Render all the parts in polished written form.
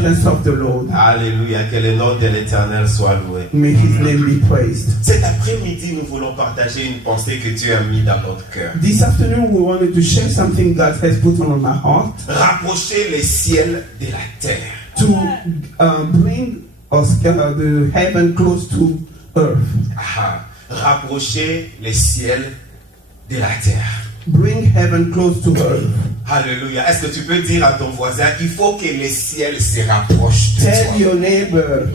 presence of the Lord. Alléluia, que le nom de l'Éternel soit loué. May His name be praised. Cet après-midi, nous voulons partager une pensée que Dieu a mis dans notre cœur. This afternoon, we wanted to share something God has put on my heart. Rapprocher les ciels de la terre. To bring us the heaven close to earth. Rapprocher les ciels de la terre. Bring heaven close to earth. Alléluia. Est-ce que tu peux dire à ton voisin, il faut que les ciels se rapprochent de Tell toi. your neighbor,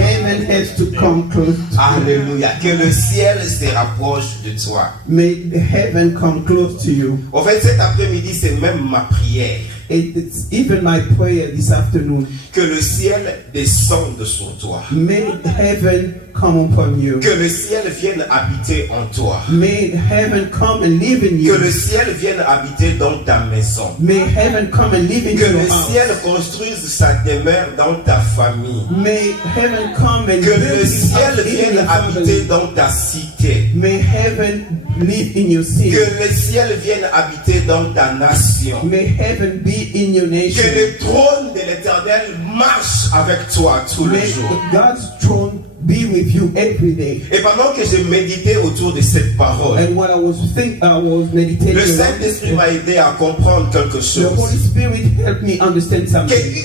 heaven has to come close to you. Alléluia. Que le ciel se rapproche de toi. May the heaven come close to you. En fait, cet après-midi, c'est même ma prière. It's even my prayer this afternoon. Que le ciel descende sur toi. May heaven come upon you. Que le ciel vienne habiter en toi. May heaven come and live in Que you. le ciel vienne habiter dans ta maison. May heaven come and live in Que your le house. ciel construise sa demeure dans ta famille. May heaven come and Que live le in ciel vienne your habiter family. dans ta cité. May heaven live in your city. Que le ciel vienne habiter dans ta nation. May heaven be in your Que nation. le trône de l'Éternel marche avec toi tous les May jours. God's throne be with you every day. Et pendant que je méditais autour de cette parole, And when I was meditating, le Saint-Esprit m'a aidé à comprendre quelque the chose. Holy Spirit helped me understand something.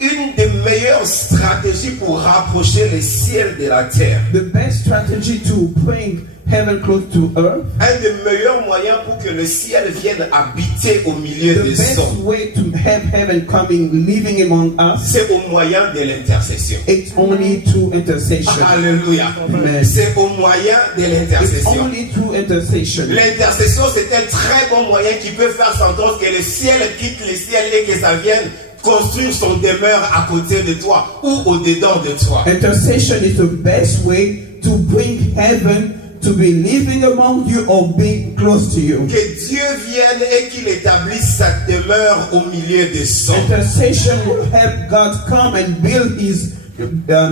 Une des meilleures stratégies pour rapprocher les ciels de la terre, The best strategy to bring heaven close to earth, un des meilleurs moyens pour que le ciel vienne habiter au milieu the des best hommes, way to have heaven coming, living among us, c'est au moyen de l'intercession. it's only through intercession. Alléluia. Amen. C'est au moyen de It's l'intercession. only through intercession. L'intercession, c'est un très bon moyen qui peut faire s'entendre que le ciel quitte le ciel et que ça vienne construire son demeure à côté de toi ou au-dedans de toi. Intercession is the best way to bring heaven to be living among you or being close to you. Que Dieu vienne et qu'il établisse sa demeure au milieu des hommes. Intercession will help God come and build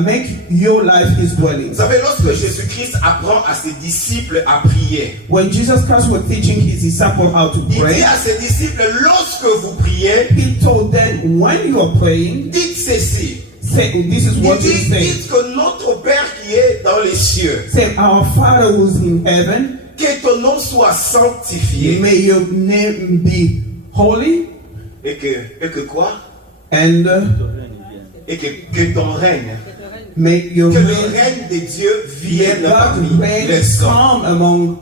make your life his dwelling. Vous savez, lorsque Jésus-Christ apprend à ses disciples à prier, When Jesus Christ was teaching his disciples how to il pray, dit à ses disciples, lorsque vous priez, he told them, when you are praying, dites ceci. say, this is Il what you dit, say. dites que notre Père qui est dans les cieux, Say, our Father who's in heaven, que ton nom soit sanctifié. may your name be holy, Et que quoi? and Et que ton règne, may your que le reign, règne de Dieu may vienne parmi God's reign les hommes. come among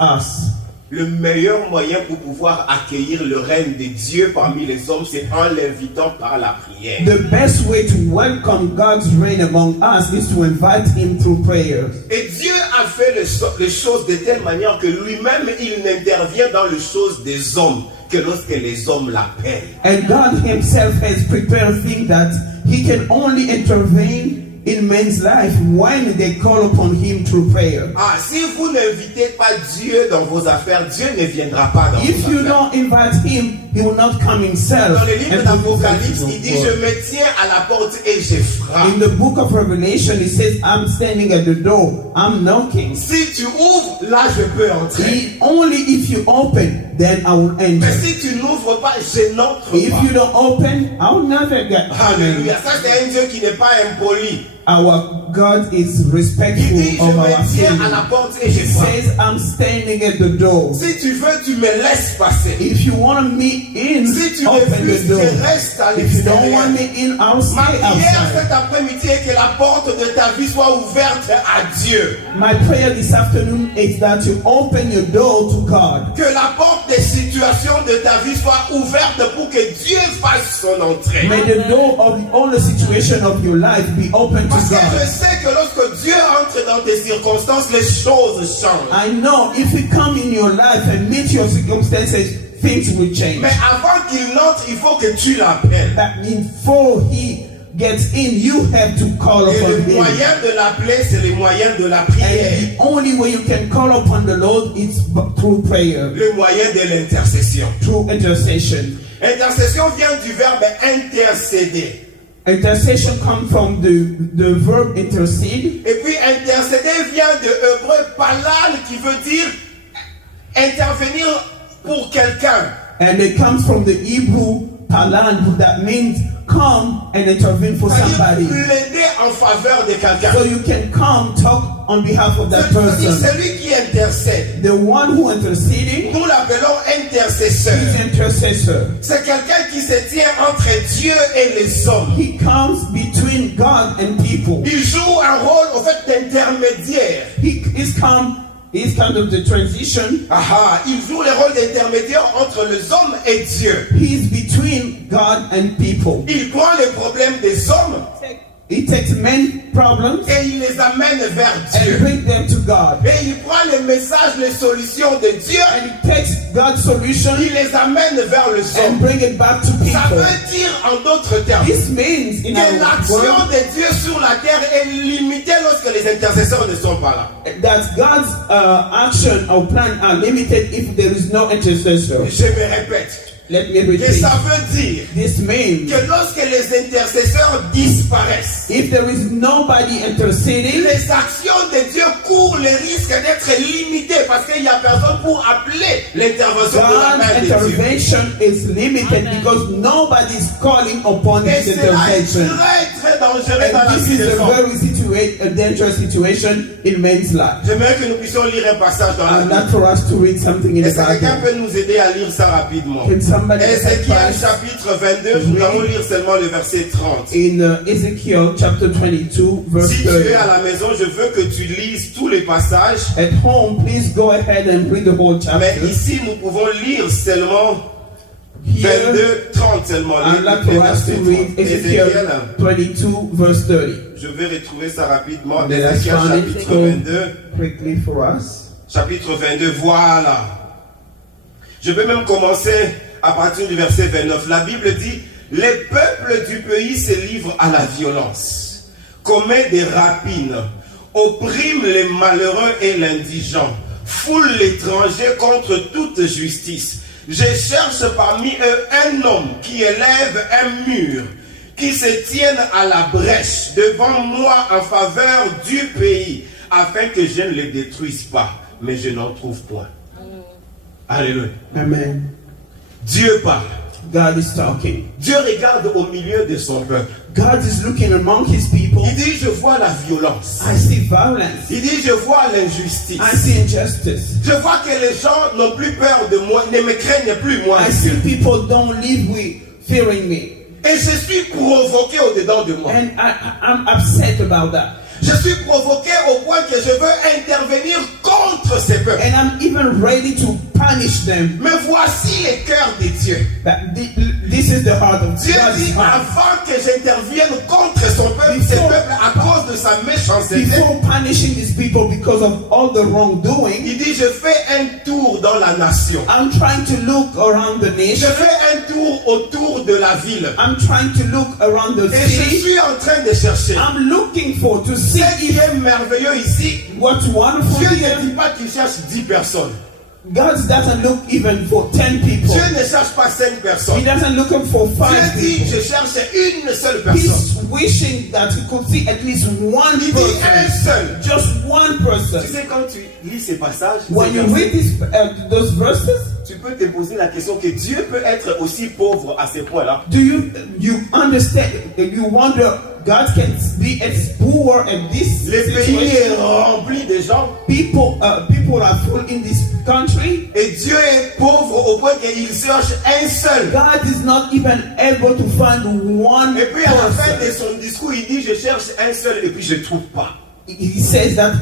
us. Le meilleur moyen pour pouvoir accueillir le règne de Dieu parmi les hommes, c'est en l'invitant par la prière. The best way to welcome God's reign among us is to invite him through prayer. Et Dieu a fait les choses de telle manière que lui-même, il n'intervient dans les choses des hommes que lorsque les hommes l'appellent. And God himself has prepared things that he can only intervene in man's life when they call upon him through prayer. Ah, si vous n'invitez pas Dieu dans vos affaires, Dieu ne viendra pas dans If vos you affaires. don't invite him, he will not come himself. Dans le livre and d'Apocalypse, do il dit, his je work. me tiens à la porte et je frappe. In the book of Revelation, it says, I'm standing at the door, I'm knocking. Si tu ouvres, là je peux entrer. Only if you open, then I will enter. Mais si tu n'ouvres pas, je n'entre If pas. you don't open, I will never get. Alléluia. Ça, c'est un Dieu qui n'est pas impoli. Our God is Il respectful dit, je of our me tiens sin. à la porte et je He frappe. says, I'm standing at the door. Si tu veux, tu me laisses passer. If you want me in, Si tu open refuses, the door. je reste à If you don't l'extérieur. want me in, I'll Ma stay prière outside. cet après-midi est que la porte de ta vie soit ouverte à Dieu. My prayer this afternoon is that you open your door to God. Que la porte des situations de ta vie soit ouverte pour que Dieu fasse son entrée. May the door of all the situation of your life be open to Parce que je God. sais que lorsque Dieu entre dans tes circonstances, les choses changent. I know if you come in your life and meet your circumstances, things will change. Mais avant qu'il n'entre, il faut que tu l'appelles. That means before he gets in, you have to call Et upon le him. moyen de l'appeler, c'est le moyen de la And prière. the only way you can call upon the Lord is through prayer, Le moyen de l'intercession. through intercession. Intercession vient du verbe intercéder. Intercession comes from the verb intercede. Et puis intercéder vient de hébreu palal qui veut dire intervenir pour quelqu'un. And it comes from the Hebrew palan, that means come and intervene for C'est-à-dire somebody. plaider en faveur de quelqu'un. So you can come talk on behalf of that C'est-à-dire person. celui qui intercède. The one who interceding Nous l'appelons intercesseur. is intercessor. C'est quelqu'un qui se tient entre Dieu et les hommes. He comes between God and people. Il joue un rôle au fait d'intermédiaire. He's kind of the transition. Il joue le rôle d'intermédiaire entre les hommes et Dieu. He's between God and people. Il prend les problèmes des hommes He takes many problems et il les amène vers and Dieu. brings them to God. Et il prend les messages, les solutions de Dieu, And he takes God's solution il les amène vers les and hommes. bring it back to Ça people. veut dire en d'autres termes This means in que our l'action word de Dieu sur la terre est limitée lorsque les intercesseurs ne sont pas là. that God's action or plan are limited if there is no intercessor. Je me répète. Let me Que repeat. ça veut dire This means que lorsque les intercesseurs disparaissent, if there is nobody interceding, les actions de Dieu courent le risque d'être limitées parce qu'il n'y a personne pour appeler l'intervention de la God's main de Dieu. intervention is limited because nobody is calling upon Et his cela est intervention. très dangereux dans la And this vie is des a hommes. very a dangerous situation in man's life. J'aimerais que nous puissions lire un passage dans la And Bible. not for us to read something in the Est-ce que quelqu'un Bible. peut nous aider à lire ça rapidement? Can somebody Ézéchiel help us chapitre 22, nous allons lire seulement le verset 30. in Ezekiel chapter 22, verse Si tu 30. es à la maison, je veux que tu lises tous les passages. At home, please go ahead and read the whole Mais chapter. ici, nous pouvons lire seulement Here, 22, 30 seulement. I'd Les- like les for us to versets read 30. Ezekiel Ézéchiel, 22, verse 30. je vais retrouver ça rapidement. Let us Ézéchiel find it. chapitre Go 22. quickly for us. Chapitre 22, voilà. Je vais même commencer à partir du verset 29. La Bible dit, les peuples du pays se livrent à la violence, commettent des rapines, oppriment les malheureux et l'indigent, foulent l'étranger contre toute justice. Je cherche parmi eux un homme qui élève un mur, qui se tienne à la brèche devant moi en faveur du pays, afin que je ne les détruise pas, mais je n'en trouve point. Alléluia. Amen. Dieu parle. God is talking. Dieu regarde au milieu de son peuple. God is looking among his people. Il dit, je vois la violence. I see violence. Il dit, je vois l'injustice. I see injustice. Je vois que les gens n'ont plus peur de moi, ne me craignent plus moi. I see people don't live with fearing me. Et je suis provoqué au-dedans de moi. And I'm upset about that. Je suis provoqué au point que je veux intervenir contre ces peuples. And I'm even ready to punish them. Mais voici le cœur de Dieu. But this is the heart of Dieu God's dit, heart. avant que j'intervienne contre son peuple, ces peuples, à cause de sa méchanceté, Before punishing these people because of all the wrongdoing, il dit, je fais un tour dans la nation. I'm trying to look around the Je nation. fais un tour autour de la ville. I'm trying to look around the Et je city. suis en train de chercher. I'm looking for to see Ce qui est merveilleux ici, what's wonderful Dieu ne here. dit pas qu'il cherche 10 personnes. God doesn't look even for 10 people. Dieu ne cherche pas 5 He personnes. doesn't look for 5 Dieu dit, people. je cherche une seule personne. He's wishing that he could see at least one Il dit un person. seul. Just one person. Tu sais, quand tu lis ces passages, When ces you versets, read those verses, tu peux te poser la question que Dieu peut être aussi pauvre à ce point-là. do you understand? You wonder God can be as poor in this Le pays situation. est rempli de gens People are full in this country. et Dieu est pauvre au point qu'il cherche un seul. God is not even able to find one Et puis à la fin de person. son discours, il dit, je cherche un seul et puis je ne trouve pas. He says that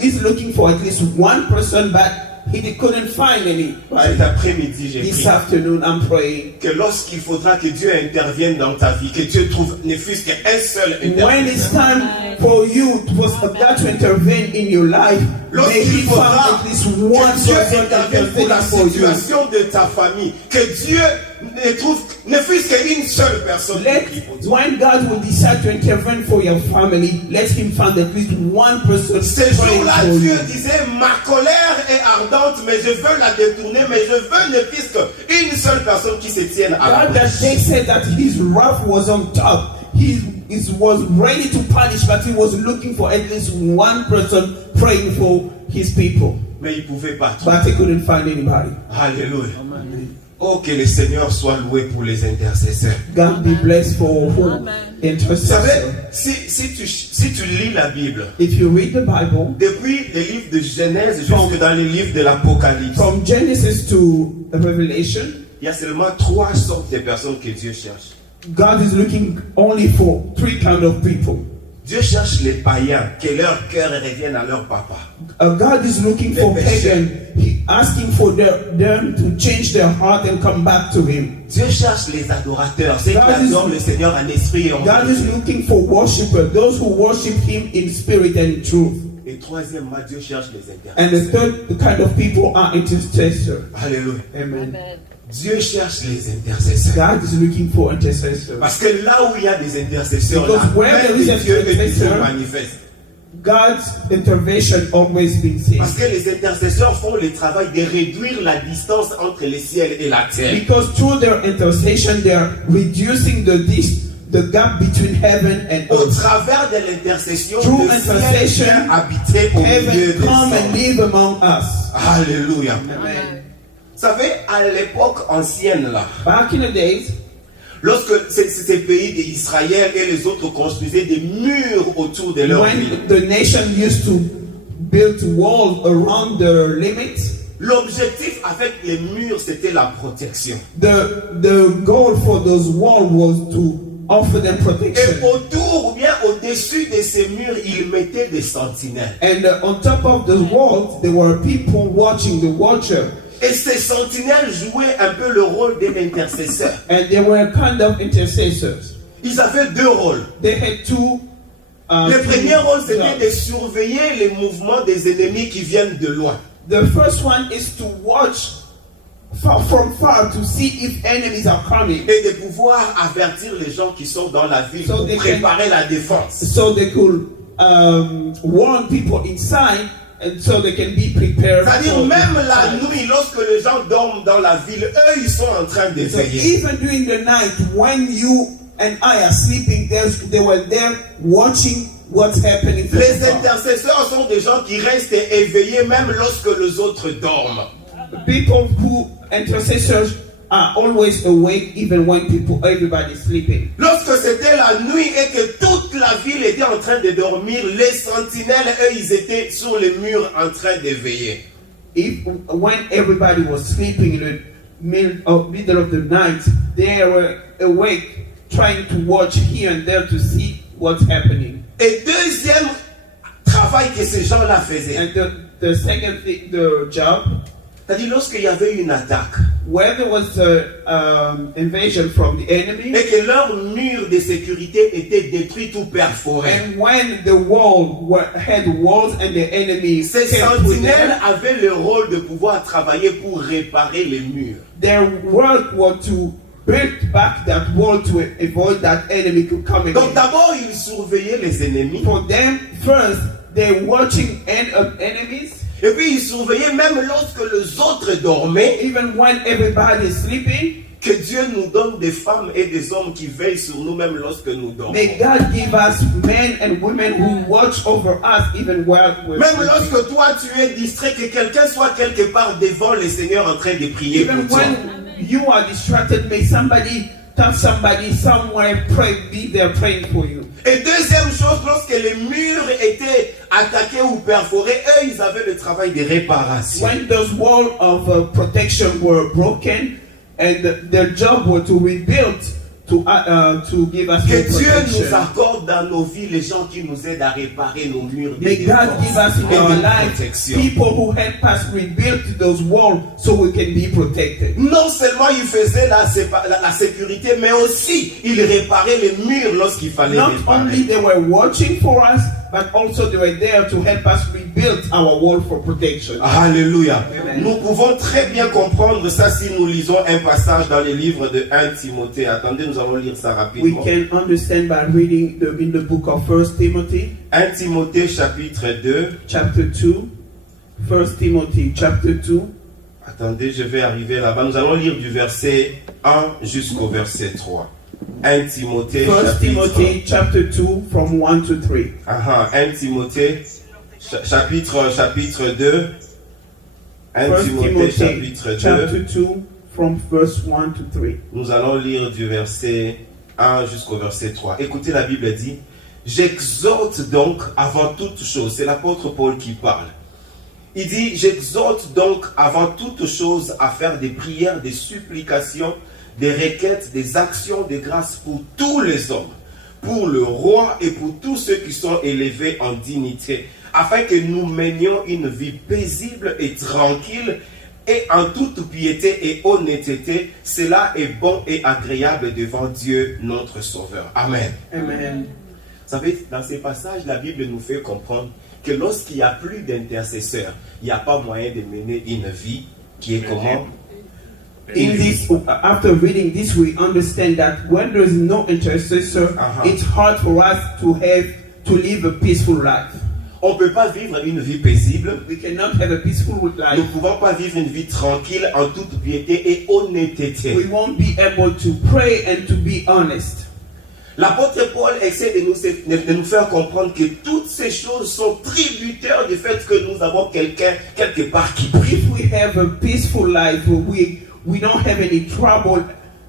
he's looking for at least one person, but he couldn't find any. Cet après-midi, j'ai This prié afternoon, I'm praying. que lorsqu'il faudra que Dieu intervienne dans ta vie, que Dieu trouve ne fût-ce qu'un seul When it's intervenant. time for you, for God to intervene in your life, may Lorsqu'il He find faudra at least one que Dieu person intervienne pour la intervening for you. situation de ta famille, que Dieu ne trouve ne fût-ce qu'une seule personne. Let, when God will decide to intervene for your family, let Him find at least one person Ce praying jour-là, for Dieu you. disait, ma colère est ardente, mais je veux la détourner, mais je veux ne fût-ce qu'une seule personne qui se tienne à la God that day brèche. said that His wrath was on top. He was ready to punish, but He was looking for at least one person praying for His people. Mais il ne pouvait pas tout. But He couldn't find anybody. Alléluia. Oh, que le Seigneur soit loué pour les intercesseurs. God be blessed for who Amen. Vous savez, intercessor. si tu lis la Bible, If you read the Bible, depuis les livres de Genèse jusque dans les livres de l'Apocalypse, from Genesis to Revelation, il y a seulement 3 sortes de personnes que Dieu cherche. God is looking only for 3 kinds of people. Dieu cherche les païens, que leur cœur revienne à leur papa. God is looking for Les pécheurs. pagan, asking for them to change their heart and come back to Him. Dieu cherche les adorateurs, ceux qui God is- adorent le Seigneur en esprit et en God is vérité. looking for worshippers, those who worship Him in spirit and truth. Et troisièmement, Dieu cherche les And the intercesseurs. third kind of people are intercessors. Alléluia. Amen. Amen. Dieu cherche les intercesseurs. God is looking for intercessors. Parce que là où il y a des intercesseurs, Because la where main there de is a Dieu est toujours intercessor, manifeste. God's intervention always been seen. Parce que les intercesseurs font le travail de réduire la distance entre le ciel et la terre. Because through their intercession, they are reducing the gap between heaven and Au earth. travers de l'intercession, Through le ciel intercession, vient habiter au milieu Heaven des come and hommes. live among us. Alléluia. Amen. Vous savez, à l'époque ancienne, là, Back in the days, lorsque ces pays d'Israël et les autres construisaient des murs autour de leur ville, when the nation used to build walls around their limits, l'objectif avec les murs, c'était la protection. the goal for those walls was to offer them Et protection. autour, ou bien au-dessus de ces murs, ils mettaient des sentinelles. And on top of those walls, there were people watching the watcher. Et ces sentinelles jouaient un peu le rôle d'un intercesseur. And they were kind of intercessors. Ils avaient 2 rôles. They had two. Le two premier rôle, c'était jobs. de surveiller les mouvements des ennemis qui viennent de loin. The first one is to watch from far to see if enemies are coming, Et de pouvoir avertir les gens qui sont dans la ville So pour they préparer la défense. so they could warn people inside, and so they can be prepared. C'est-à-dire, for même the la fight. nuit, lorsque les gens dorment dans la ville, eux, ils sont en train de So veiller. even during the night, when you and I are sleeping, they were there watching what's happening. from Les far. intercesseurs sont des gens qui restent éveillés même lorsque les autres dorment. People who intercessors are always awake, even when everybody's sleeping. Lorsque c'était la nuit et que toute la ville était en train de dormir, les sentinelles, eux, ils étaient sur les murs en train de veiller. When everybody was sleeping in the middle of the night, they were awake, trying to watch here and there to see what's happening. Et deuxième travail que ces gens-là faisaient, And the second thing, the job, c'est-à-dire lorsqu'il y avait une attaque where there was an invasion from the enemy, et que leur mur de sécurité était détruit ou perforé, and when the had walls and the enemy ces kept with sentinelles them, avaient le rôle de pouvoir travailler pour réparer les murs. their work was to build back that wall to avoid that enemy could come Donc again. d'abord, ils surveillaient les ennemis. For them, first, they're watching enemies. Et puis ils surveillaient même lorsque les autres dormaient, Even when everybody is sleeping, que Dieu nous donne des femmes et des hommes qui veillent sur nous même lorsque nous dormons. may God give us men and women who watch over us even while we're Même sleeping. lorsque toi tu es distrait, que quelqu'un soit quelque part devant le Seigneur en train de prier Even pour toi. when you are distracted, may somebody touch somebody somewhere, be there praying for you. Et deuxième chose, lorsque les murs étaient attaqués ou perforés, eux ils avaient le travail de réparation. When those walls of protection were broken, and their job was to rebuild, to give us Que more Dieu nous protection. accorde dans nos vies les gens qui nous aident à réparer nos murs de May God give us défense in our et de life protection. people who help us rebuild those walls so we can be protected. Non seulement ils faisaient la sécurité, mais aussi ils réparaient les murs lorsqu'il fallait Not réparer. only they were watching for us, but also they were there to help us rebuild our wall for protection. Alléluia. Amen. Nous pouvons très bien comprendre ça si nous lisons un passage dans les livres de 1 Timothée. Attendez, nous allons lire ça We rapidement. can understand by reading in the book of 1 Timothy, 1 Timothée chapitre 2. chapter 2. 1 Timothy, chapter 2. Attendez, je vais arriver là-bas. Nous allons lire du verset 1 jusqu'au verset 3. 1 Timothée 1 Timothy, chapter 2, from 1 to 3. 1 Timothée chapitre 2. 1 1 Timothée Timothy, chapitre 2. chapter 2, from verse 1 to 3. Nous allons lire du verset 1 jusqu'au verset 3. Écoutez, la Bible dit, « J'exhorte donc avant toute chose », c'est l'apôtre Paul qui parle. Il dit, « J'exhorte donc avant toute chose à faire des prières, des supplications, des requêtes, des actions de grâce pour tous les hommes, pour le roi et pour tous ceux qui sont élevés en dignité, afin que nous menions une vie paisible et tranquille, et en toute piété et honnêteté, cela est bon et agréable devant Dieu notre Sauveur. » Amen. Amen. Vous savez, dans ces passages, la Bible nous fait comprendre que lorsqu'il n'y a plus d'intercesseurs, il n'y a pas moyen de mener une vie qui est comment? In this, after reading this, we understand that when there is no intercessor, it's hard for us to live a peaceful life. On ne peut pas vivre une vie paisible. We cannot have a peaceful Nous life. ne pouvons pas vivre une vie tranquille en toute piété et honnêteté. We won't be able to pray and to be honest. L'apôtre Paul essaie de nous faire comprendre que toutes ces choses sont tributaires du fait que nous avons quelqu'un quelque part qui prie. If we have a peaceful life, we don't have any trouble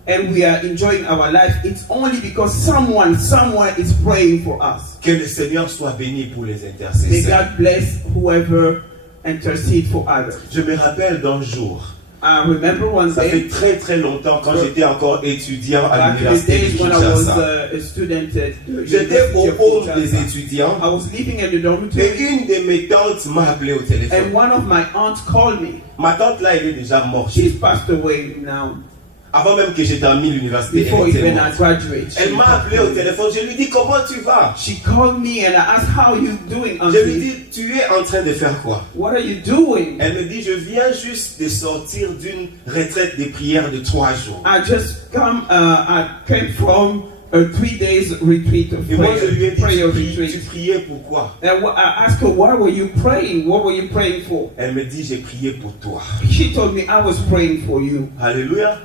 and we are enjoying our life, it's only because someone somewhere is praying for us. Que le Seigneur soit béni pour les May intercesseurs. God bless whoever intercede for others. Je me rappelle d'un jour, I remember one ça fait day, très très longtemps quand j'étais encore étudiant à back in the l'université days de when I was Kinshasa. a student at the J'étais University au of home des Kinshasa. étudiants I was living at the et dormitory une de mes tantes m'a appelé au téléphone. and one of my aunts called me. Ma tante là, elle est déjà morte. She's passed away now, Avant même que j'ai terminé l'université, before elle était even I morte. graduated. Elle m'a appelé au téléphone, je lui dis comment tu vas? She called me and I asked, how are you doing, Je lui auntie? dis, tu es en train de faire quoi? What are you doing? Elle me dit, je viens juste de sortir d'une retraite de prière de 3 jours. I came from a 3 days retreat of Et moi je lui ai prayer dit, tu retreat. priais pourquoi? And I asked her, why were you praying? What were you praying for? Elle me dit, j'ai prié pour toi. She told me, I was praying for you. Alléluia.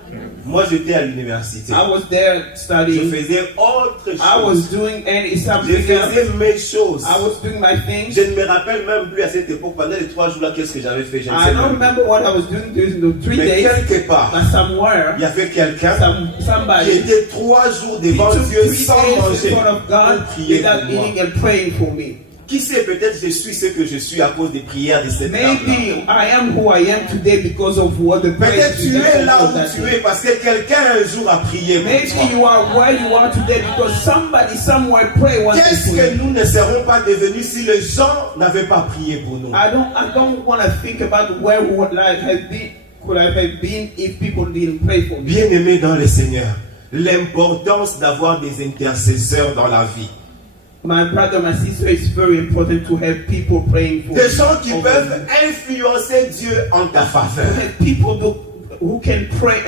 Moi j'étais à l'université. I was there Je studying. faisais autre I was chose. doing Je something faisais else. mes choses. I was doing my things. Je ne me rappelle même plus à cette époque, pendant les 3 jours là, qu'est-ce que j'avais fait. Je ne I sais don't même remember what I was doing during the 3 Mais days, quelque part, but somewhere, il y avait quelqu'un qui somebody était 3 jours he devant took Dieu 3 sans days in manger front of God pour prier without pour moi. eating and praying for me. Qui sait, peut-être je suis ce que je suis à cause des prières de cette dame-là. Maybe I am who I am today because of what the Peut-être prayers tu we es did là for où that tu day. es parce que quelqu'un un jour a prié pour Maybe toi. you are where you are today because somebody somewhere pray one day Qu'est-ce for que you. nous ne serons pas devenus si les gens n'avaient pas prié pour nous? I don't want to think about where would life have been, could I have been if people didn't pray for me. Bien-aimés dans le Seigneur, l'importance d'avoir des intercesseurs dans la vie. My brother, my sister, it's very important to have people praying for Des gens qui over peuvent you. influencer Dieu en ta To faveur. have people who can pray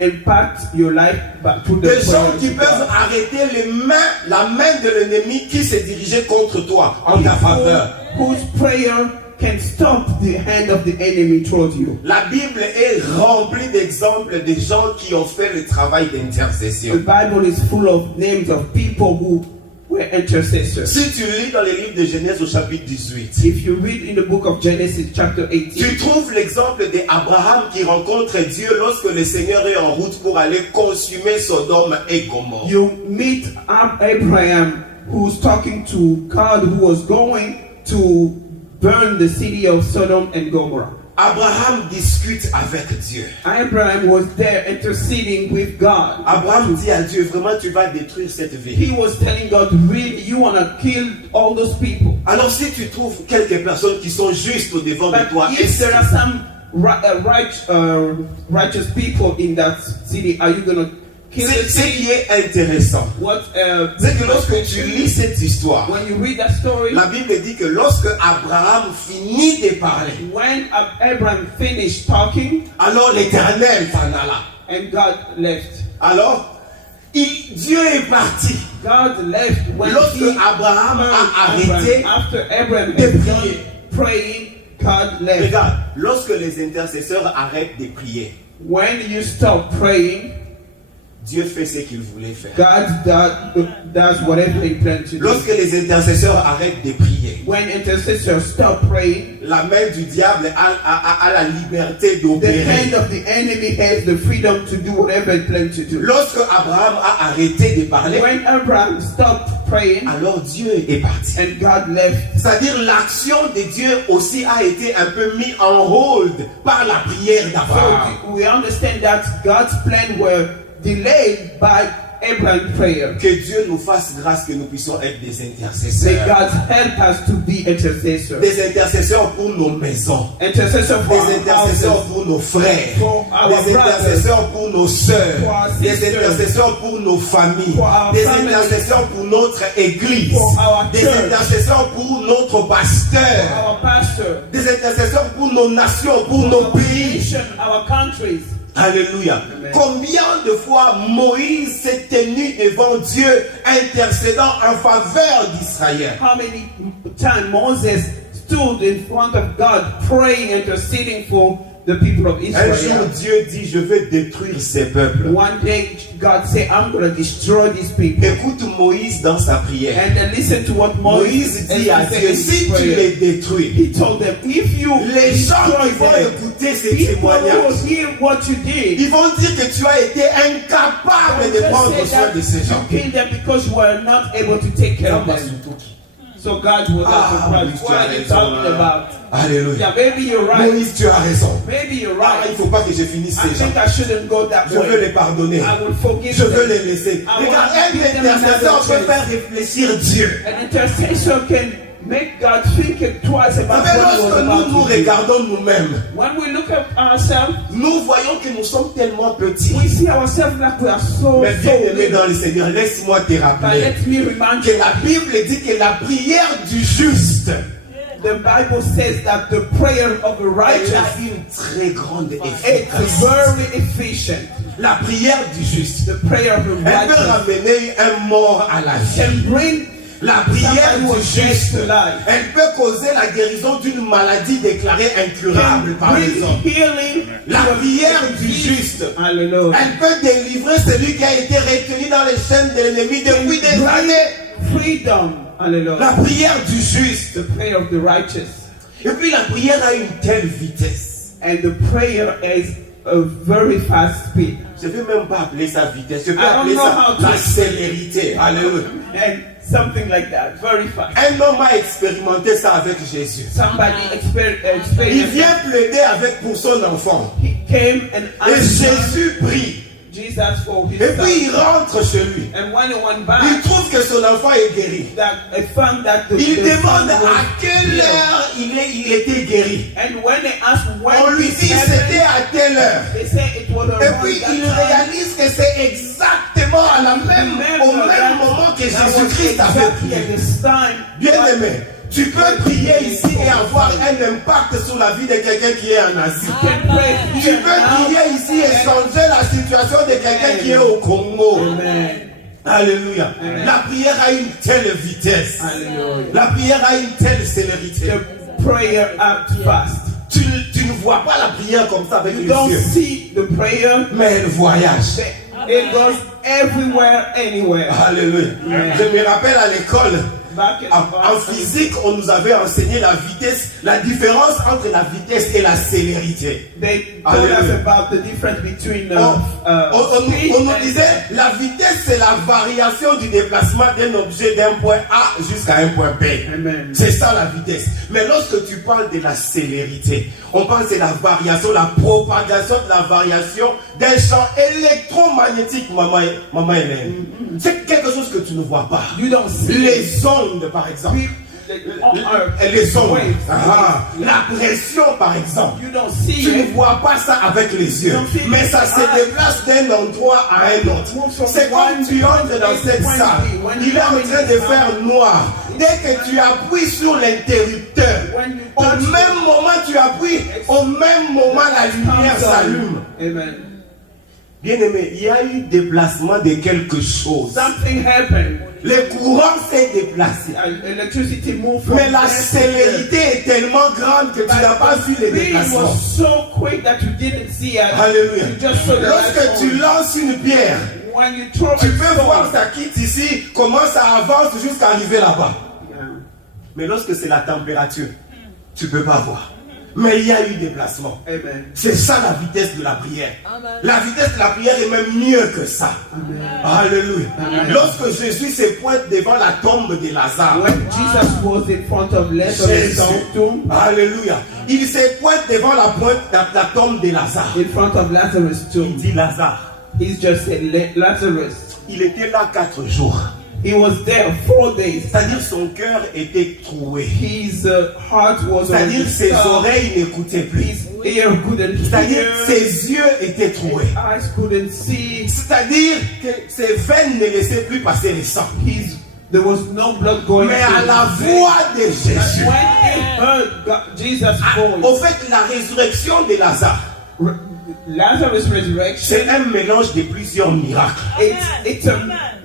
and impact your life back to the Des gens prayer qui to peuvent God. arrêter la main de l'ennemi qui s'est dirigée contre toi en ta faveur. Whose prayer can stop the hand of the enemy towards you. La Bible est remplie d'exemples de gens qui ont fait le travail The d'intercession. Bible is full of names of people who were intercessors. Si tu lis dans les livres de Genèse au chapitre 18, If you read in the book of Genesis chapter 18, tu trouves l'exemple d'Abraham qui rencontre Dieu lorsque le Seigneur est en route pour aller consumer Sodome et Gomorrhe. you meet Abraham who's talking to God who was going to burn the city of Sodom and Gomorrah. Abraham discute avec Dieu. Abraham was there interceding with God. Abraham dit à Dieu, vraiment tu vas détruire cette ville. He was telling God, really, you want to kill all those people. Alors si tu trouves quelques personnes qui sont justes au devant de But toi, if there are some righteous people in that city, are you going to kill the ce city? qui est intéressant, c'est que lorsque tu lis cette histoire, when you read that story, la Bible dit que lorsque Abraham finit de parler, when Abraham finished talking alors l'Éternel s'en alla. and God left, Alors, Dieu est parti. God left when Lorsque he Abraham a heard arrêté after Abraham de had prier. done praying, God left. Regarde, lorsque les intercesseurs arrêtent de prier, When you stop praying, Dieu fait ce qu'il voulait faire. does whatever he plans to do. Lorsque les intercesseurs arrêtent de prier, When intercessors stop praying, la main du diable a la liberté the d'opérer. hand of the enemy has the freedom to do whatever he plans to do. Lorsque Abraham a arrêté de parler, When Abraham stopped praying alors Dieu est parti. and God left, C'est-à-dire l'action de Dieu aussi a été un peu mis en hold par la prière d'Abraham. so we understand that God's plan were delayed by Abraham's prayer. Que Dieu nous fasse grâce que nous puissions être des May intercesseurs. God help us to be intercessors. Des intercesseurs pour nos maisons. Intercessors for Des our intercesseurs houses, pour nos frères. for our Des brothers, intercesseurs pour nos sœurs. for our Des sisters, intercesseurs pour nos familles. for our Des families, intercesseurs pour notre église. for our Des church, intercessors pour notre pasteur. our pastor, Des intercesseurs pour nos nations, pour nos our pays. nation, our countries. Alléluia. Amen. Combien de fois Moïse s'est tenu devant Dieu intercédant en faveur d'Israël? How many times Moses stood in front of God praying, interceding for the people of Un jour, Israel? Dieu dit, je vais détruire ces peuples. One day God said, I'm going to destroy these people. Écoute Moïse dans sa prière. And then listen to what Moïse Moses dit à said Dieu, in si his tu prayer. les détruis, He told them, if you les gens destroy qui vont them, écouter ces people témoignages, will hear what you did. ils vont dire que tu as été incapable de Don't prendre just say soin de ces that gens. you killed them because you were not able to take care of them. So God was Moïse, surprised. tu What as are you raison, talking hein. about? Alléluia. Yeah, maybe you're right. Moïse, tu as raison. Maybe you're Ah, il right. ne faut pas que je finisse I ces gens. think I shouldn't go that Je veux way. les pardonner. I will forgive Je veux them. les laisser. I Regarde, want to give them un intercesseur another peut chance. faire réfléchir Dieu. An intercessor can make God think twice Vous about savez, what he was lorsque nous about nous to do. regardons nous-mêmes, When we look at ourselves, nous voyons que nous sommes tellement petits. we see ourselves like we are so Mais bien aimé little. dans le Seigneur, laisse-moi te But rappeler let me remind que you, la Bible dit que la prière du juste, the Bible says that the prayer of the elle righteous a une très grande it's efficacité. very efficient. La prière du juste, The prayer of the elle peut righteous ramener un mort à la vie. can bring La prière somebody who du is dead juste, to life. elle peut causer la guérison d'une maladie déclarée incurable par les Bring hommes. healing. La to a prière du disease. juste, Hallelujah. elle peut délivrer celui qui a été retenu dans les chaînes de l'ennemi depuis des années. Freedom. Hallelujah. La prière du juste. The prayer of the righteous. Et puis la prière a une telle vitesse. And the prayer is a very fast speed. Je ne vais même pas appeler ça vitesse. Je peux I don't appeler know ça how to- la célérité. Alléluia. And something like that. Very fast. Un homme a expérimenté ça avec Jésus. Somebody Il experienced. vient plaider avec pour son enfant. He came and Et asked Jésus prie. Jesus for his Et puis il son. rentre chez lui. And when he went Il back, trouve que son enfant est guéri. that I found that the Il son demande was à quelle healed. heure il était guéri. And when they asked when On lui this dit c'était happened, à telle heure. they said it was Et around puis that il time. réalise que c'est exactement au même moment que That was Jésus-Christ a fait exactly at prier. this time. Bien aimé, tu peux prier ici et avoir un impact sur la vie de quelqu'un qui est en Asie. You can pray Tu here peux now. prier ici et changer la situation de quelqu'un qui est au Congo. Amen. Alléluia. Amen. La prière a une telle vitesse. Hallelujah. La prière a une telle célérité. The prayer act fast. Tu ne vois pas la prière comme ça avec You les don't yeux. see the prayer. Mais elle voyage. It goes everywhere, anywhere. Alléluia. Amen. Je me rappelle à l'école, Back en physique, on nous avait enseigné la vitesse, la différence entre la vitesse et la célérité. They told us Hallelujah. about the difference between On nous disait, la vitesse c'est la variation du déplacement d'un objet d'un point A jusqu'à un point B. Amen. C'est ça la vitesse. Mais lorsque tu parles de la célérité, on parle de la variation, la propagation de la variation d'un champ électromagnétique, maman Hélène. C'est quelque chose que tu ne vois pas. You don't see Les ondes, par exemple. Les ondes. waves. La pression, par exemple. You don't see Tu ne it. vois pas ça avec les yeux, mais ça se déplace d'un endroit à un autre. C'est comme tu entres dans cette salle, il est en train de faire noir. Dès que tu appuies sur l'interrupteur, au même moment tu appuies, au même moment la lumière s'allume. Amen. Bien aimé, il y a eu déplacement de quelque chose. Something happened. Le courant s'est déplacé. Electricity moved from Mais la there to célérité est tellement grande que tu n'as pas vu les there. It déplacements. was so quick that you didn't see it. Alléluia. You just saw the Lorsque light tu on. lances une pierre, when you throw Tu a peux voir stone, ça quitte ici, comment ça avance jusqu'à arriver là-bas. yeah. Mais lorsque c'est la température, tu ne peux pas voir. Mais il y a eu des placements. Amen. C'est ça la vitesse de la prière. La vitesse de la prière est même mieux que ça. Alléluia. Amen. Lorsque Jésus se pointe devant la tombe de Lazare, When Jesus was in front of Lazarus' tomb, Alléluia. Il se pointe devant la tombe de Lazare. in front of Lazarus' Il tomb, dit Lazare. he's just said, Lazarus. Il était là 4 jours. He was there 4 days. C'est-à-dire son cœur était troué. His heart was C'est-à-dire already ses stopped. oreilles n'écoutaient plus. His ear couldn't C'est-à-dire hear. ses yeux étaient troués. His eyes couldn't see. C'est-à-dire que ses veines ne laissaient plus passer le sang. There was no blood going Mais à through la his voix veins. de Jésus, When he heard Jesus' au voice, fait, la résurrection de Lazare, Lazarus' resurrection, c'est un mélange de plusieurs miracles. it's a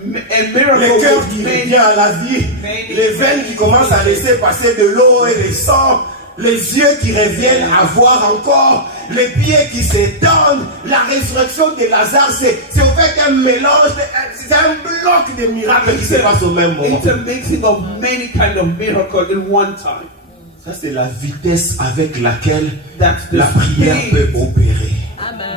miracle Le cœur with qui many. revient à la vie, les veines qui commencent à laisser passer de l'eau et le sang, les yeux qui reviennent à voir encore, les pieds qui s'étendent. La résurrection de Lazare, c'est au fait un mélange, c'est un bloc de miracles qui se passent au même moment. It's a mixing of many kind of miracles in one time. Ça, c'est la vitesse avec laquelle That's the la prière peut speed opérer.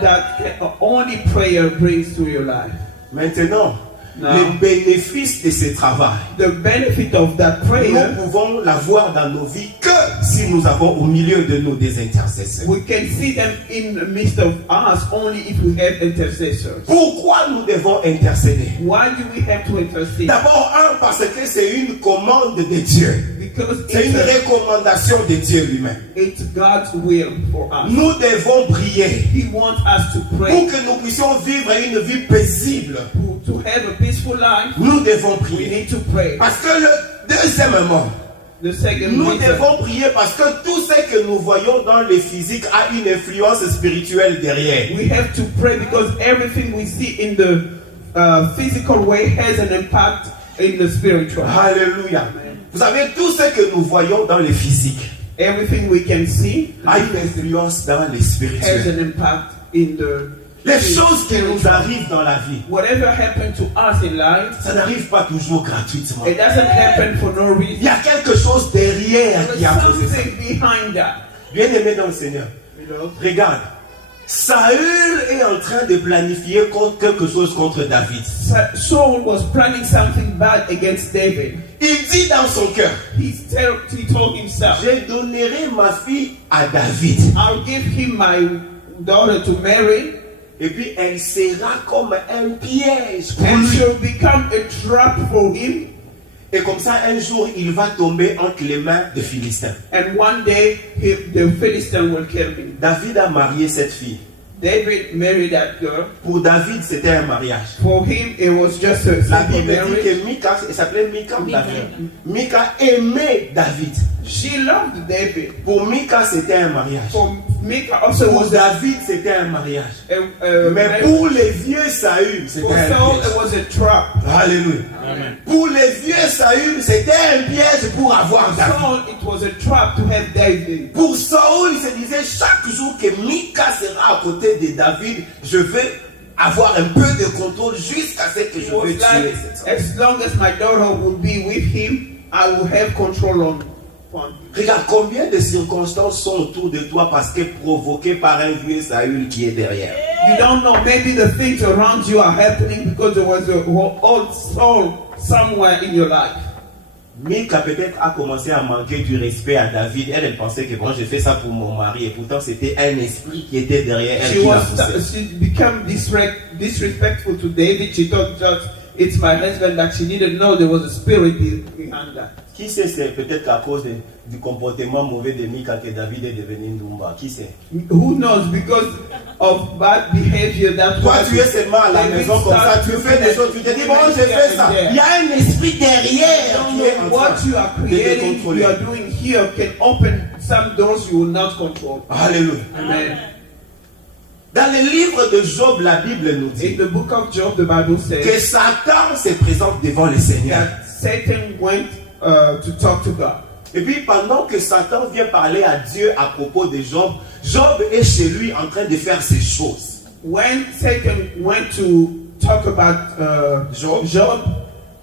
that only prayer brings to your life. Maintenant, Now, les bénéfices de ce travail, the benefit of that prayer, nous pouvons l'avoir dans nos vies que si nous avons au milieu de nous des intercesseurs. we can see them in the midst of us only if we have intercessors. Pourquoi nous devons intercéder? Why do we have to intercede? D'abord, parce que c'est une commande de Dieu. Because C'est une recommandation de Dieu lui-même. it's God's will for us. Nous devons prier He wants us to pour pray. que nous puissions vivre une vie paisible. To have a peaceful life, Nous devons we prier. need to pray. Parce que deuxièmement, The second nous reason, devons prier parce que tout ce que nous voyons dans le physique a une influence spirituelle derrière. we have to pray because everything we see in the physical way has an impact in the spiritual. Alléluia. Vous savez, tout ce que nous voyons dans le physique Everything we can see a une influence dans le has spirituel. an impact in the Les choses qui nous arrivent dans la vie, whatever happened to us in life, ça n'arrive pas toujours gratuitement. it doesn't happen for no Il reason. y a quelque chose derrière There's qui a causé ça. something behind that. Bien-aimé dans le Seigneur, You know? regarde. Saül est en train de planifier quelque chose contre David. Saul was planning something bad against David. Il dit dans son cœur, He told himself, je donnerai ma fille à David. I'll give him my daughter to marry, Et puis elle sera comme un piège pour and lui. she'll become a trap for him. Et comme ça, un jour, il va tomber entre les mains de Philistins. And one day, the Philistine will kill him. David a marié cette fille. David married that girl. Pour David, c'était un mariage. For him, it was just a La simple Bible dit marriage. que Mika, elle s'appelait Mika ou David. Mika aimait David. She loved David. Pour Mika, c'était un mariage. For Micah also Pour was David, c'était un mariage. a Mais marriage. pour les vieux Saül, c'était For un Saul, piège. it was a trap. Alléluia. Pour les vieux Saül, c'était un piège pour avoir David. Saul, it was a trap to have David. Pour Saul, il se disait chaque jour que Mika sera à côté de David, je vais avoir un peu de contrôle jusqu'à ce que It je was vais tuer like, cet homme. as long as my daughter will be with him, I will have control on him. Regarde combien de circonstances sont autour de toi parce que provoquées par un vieux Saül qui est derrière. You don't know, maybe the things around you are happening because there was an old soul somewhere in your life. Mika peut-être a commencé à manquer du respect à David. Elle pensait que bon, j'ai fait ça pour mon mari et pourtant c'était un esprit qui était derrière elle. She became disrespectful to David. She thought just it's my husband, that she didn't know there was a spirit behind that. Qui sait, c'est peut-être à cause du comportement mauvais de Mika que David est devenu Ndumba. Qui sait? Who knows? Because of bad behavior, that's Toi, why tu es seulement à la David maison comme ça, tu started fais des choses, tu te dis, bon, j'ai fait ça. Il y a un esprit derrière qui est en what you train are de te creating, contrôler. you are doing here can open some doors you will not control. Alléluia. Amen. Dans le livre de Job, la Bible nous In dit the book of Job, the Bible que says Satan se présente devant le Seigneur. that Satan went to talk to God. Et puis pendant que Satan vient parler à Dieu à propos de Job, Job est chez lui en train de faire ces choses. When Satan went to talk about Job,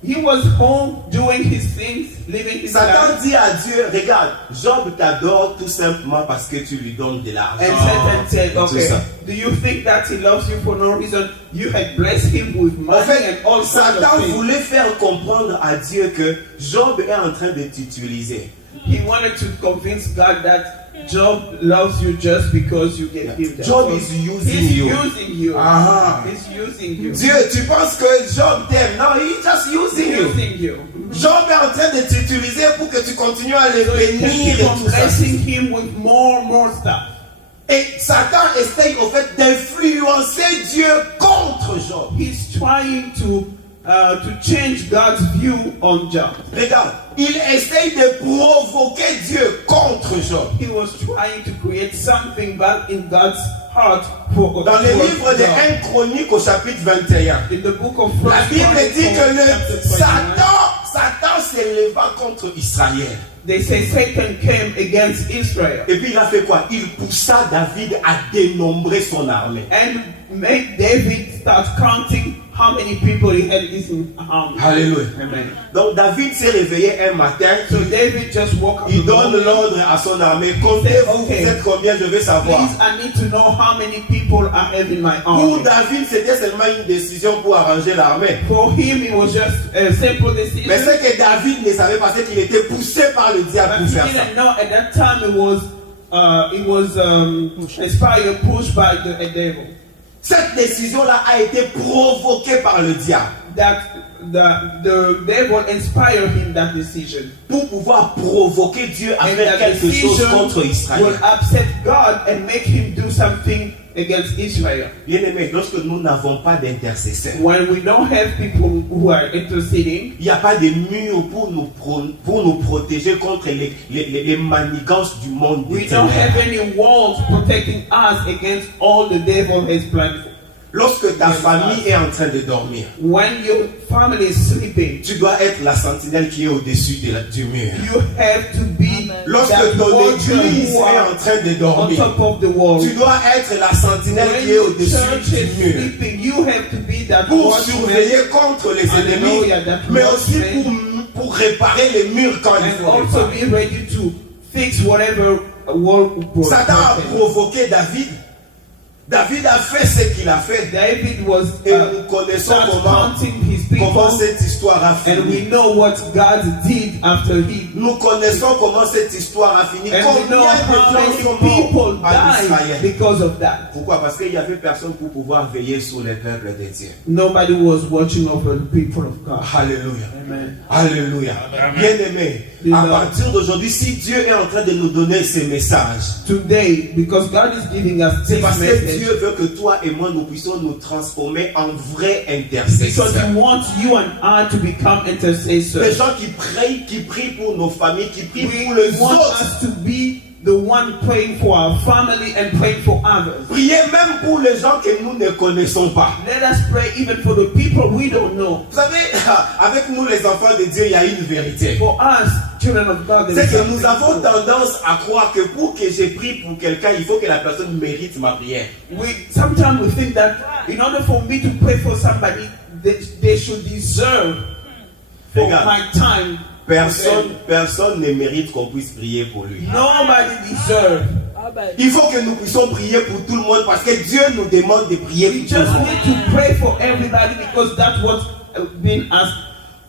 he was home doing his things, living his Satan life. dit à Dieu, regarde, Job t'adore tout simplement parce que tu lui donnes de l'argent. And Satan et said, tout okay, ça. do you think that he loves you for no reason? You had blessed him with En money fait, and all kinds of Satan things. voulait faire comprendre à Dieu que Job est en train de t'utiliser. He wanted to convince God that Job loves you just because you gave him that. Job So is using he's you. using you. Ah. He's using you. Dieu, tu penses que Job t'aime? Non, he's just using you. Using you. Job est en train de t'utiliser pour que tu continues à le So he can bénir keep et on tout ça. blessing him with more stuff. Et Satan essaye au fait d'influencer Dieu contre Job. He's trying to change God's view on Job. Regarde, il essaye de provoquer Dieu contre Job. He was trying to create something back in God's heart for Dans le towards livre de Job. 1 Chronique au chapitre 21, In the book of la First Bible dit Chronicles, que chapter 21, Satan s'éleva contre Israël. they say Satan came against Israel Et puis il a fait quoi? Il poussa David à dénombrer son armée. and made David start counting how many people he had in his army. Alléluia. Amen. Donc David s'est réveillé un matin, So David just woke up. il in the donne morning. l'ordre à son armée. Comptez-vous, Okay. vous êtes combien? Je veux savoir. Please, I need to know how many people I have in my Pour army. David, c'était seulement une décision pour arranger l'armée. For him, it was just a simple decision. Mais ce que David ne savait pas, c'est qu'il était poussé par le diable But pour he faire ça. didn't know at that time it was inspired, pushed by the devil. Cette décision-là a été provoquée par le diable That the devil inspired him that decision. pour pouvoir provoquer Dieu à And faire that quelque chose contre decision Israël. will upset God and make him do something against Israel. Bien-aimés, lorsque nous n'avons pas d'intercesseur, When we don't have people who are interceding, il n'y a pas de mur pour nous protéger contre les manigances du monde des we don't have ténèbres. any walls protecting us against all the devil has planned for. Lorsque ta famille est en train de dormir, When your family is sleeping, tu dois être la sentinelle qui est au-dessus du mur. you have to be Lorsque that ton watcher église who est are en train de on dormir, top of the wall. tu dois être la sentinelle When qui est your au-dessus church is du mur. sleeping, you have to be that Pour watchman surveiller contre les ennemis, Hallelujah, that mais aussi watchman. pour réparer les murs quand il and faut also réparer. be ready to fix whatever wall broke. Satan a provoqué David. David a fait ce qu'il a fait. David was Et nous connaissons start counting his comment people, cette histoire a and we fini. know what God did after he. Nous connaissons comment cette histoire a fini. And we Combien know de how gens many sont morts people en died Israël? because of that. Pourquoi? Parce qu'il n'y avait personne pour pouvoir veiller sur les peuples de Dieu. Nobody was watching over the people of God. Alléluia. Amen. Alléluia. Bien-aimé, à partir d'aujourd'hui, si Dieu est en train de nous donner ces messages, Today, because God is giving us c'est this parce que message, Dieu veut que toi et moi nous puissions nous transformer en vrais because intercesseurs. He wants you and I to become Des intercessors. gens qui prient pour nos familles, qui prient We pour les want autres. us to be the one praying for our family and praying for others. Priez même pour les gens que nous ne connaissons pas. Let us pray even for the people we don't know. Vous savez, avec nous les enfants de Dieu, il y a une vérité. For us, children of God, there C'est is que something nous avons true. tendance à croire que pour que j'ai prié pour quelqu'un, il faut que la personne mérite ma prière. Sometimes we think that in order for me to pray for somebody, they should deserve for Regarde. my time. Personne ne mérite qu'on puisse prier pour lui. Nobody deserves. Il faut que nous puissions prier pour tout le monde parce que Dieu nous demande de prier We pour tout le just monde. need to pray for everybody because that's what's been asked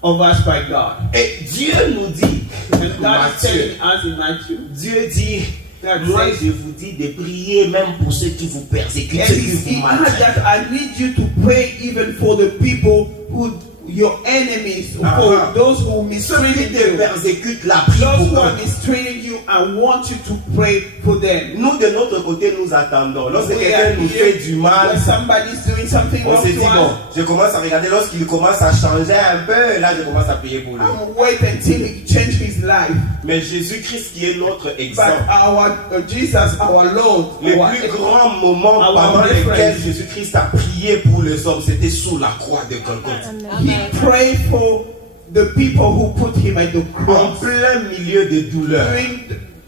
of us by God. Et Dieu nous dit, And God is Matthieu, telling us in Matthew, Dieu dit, God moi says, je vous dis de prier même pour ceux qui vous persécutent, and ceux qui vous he adds maltraitent. that I need you to pray even for the people who, your enemies, for those who Ceux qui mistreated te you. persécutent, la prie Those who pour are eux. mistreating you, I want you to pray for them. Nous de notre côté, nous attendons. Lorsque We are quelqu'un nous here fait du mal, when somebody's doing something on wrong se dit to bon, us. je commence à regarder. Lorsqu'il commence à changer un peu, là je commence à prier pour lui. I'm wait until he change his life. Mais Jésus-Christ qui est notre But exemple, our Jesus, our Lord, les our, plus grands moments our pendant reference. lesquels Jésus-Christ a prié pour les hommes, c'était sous la croix de Golgotha. he prayed for the people who put him at the En cross plein milieu de douleurs. during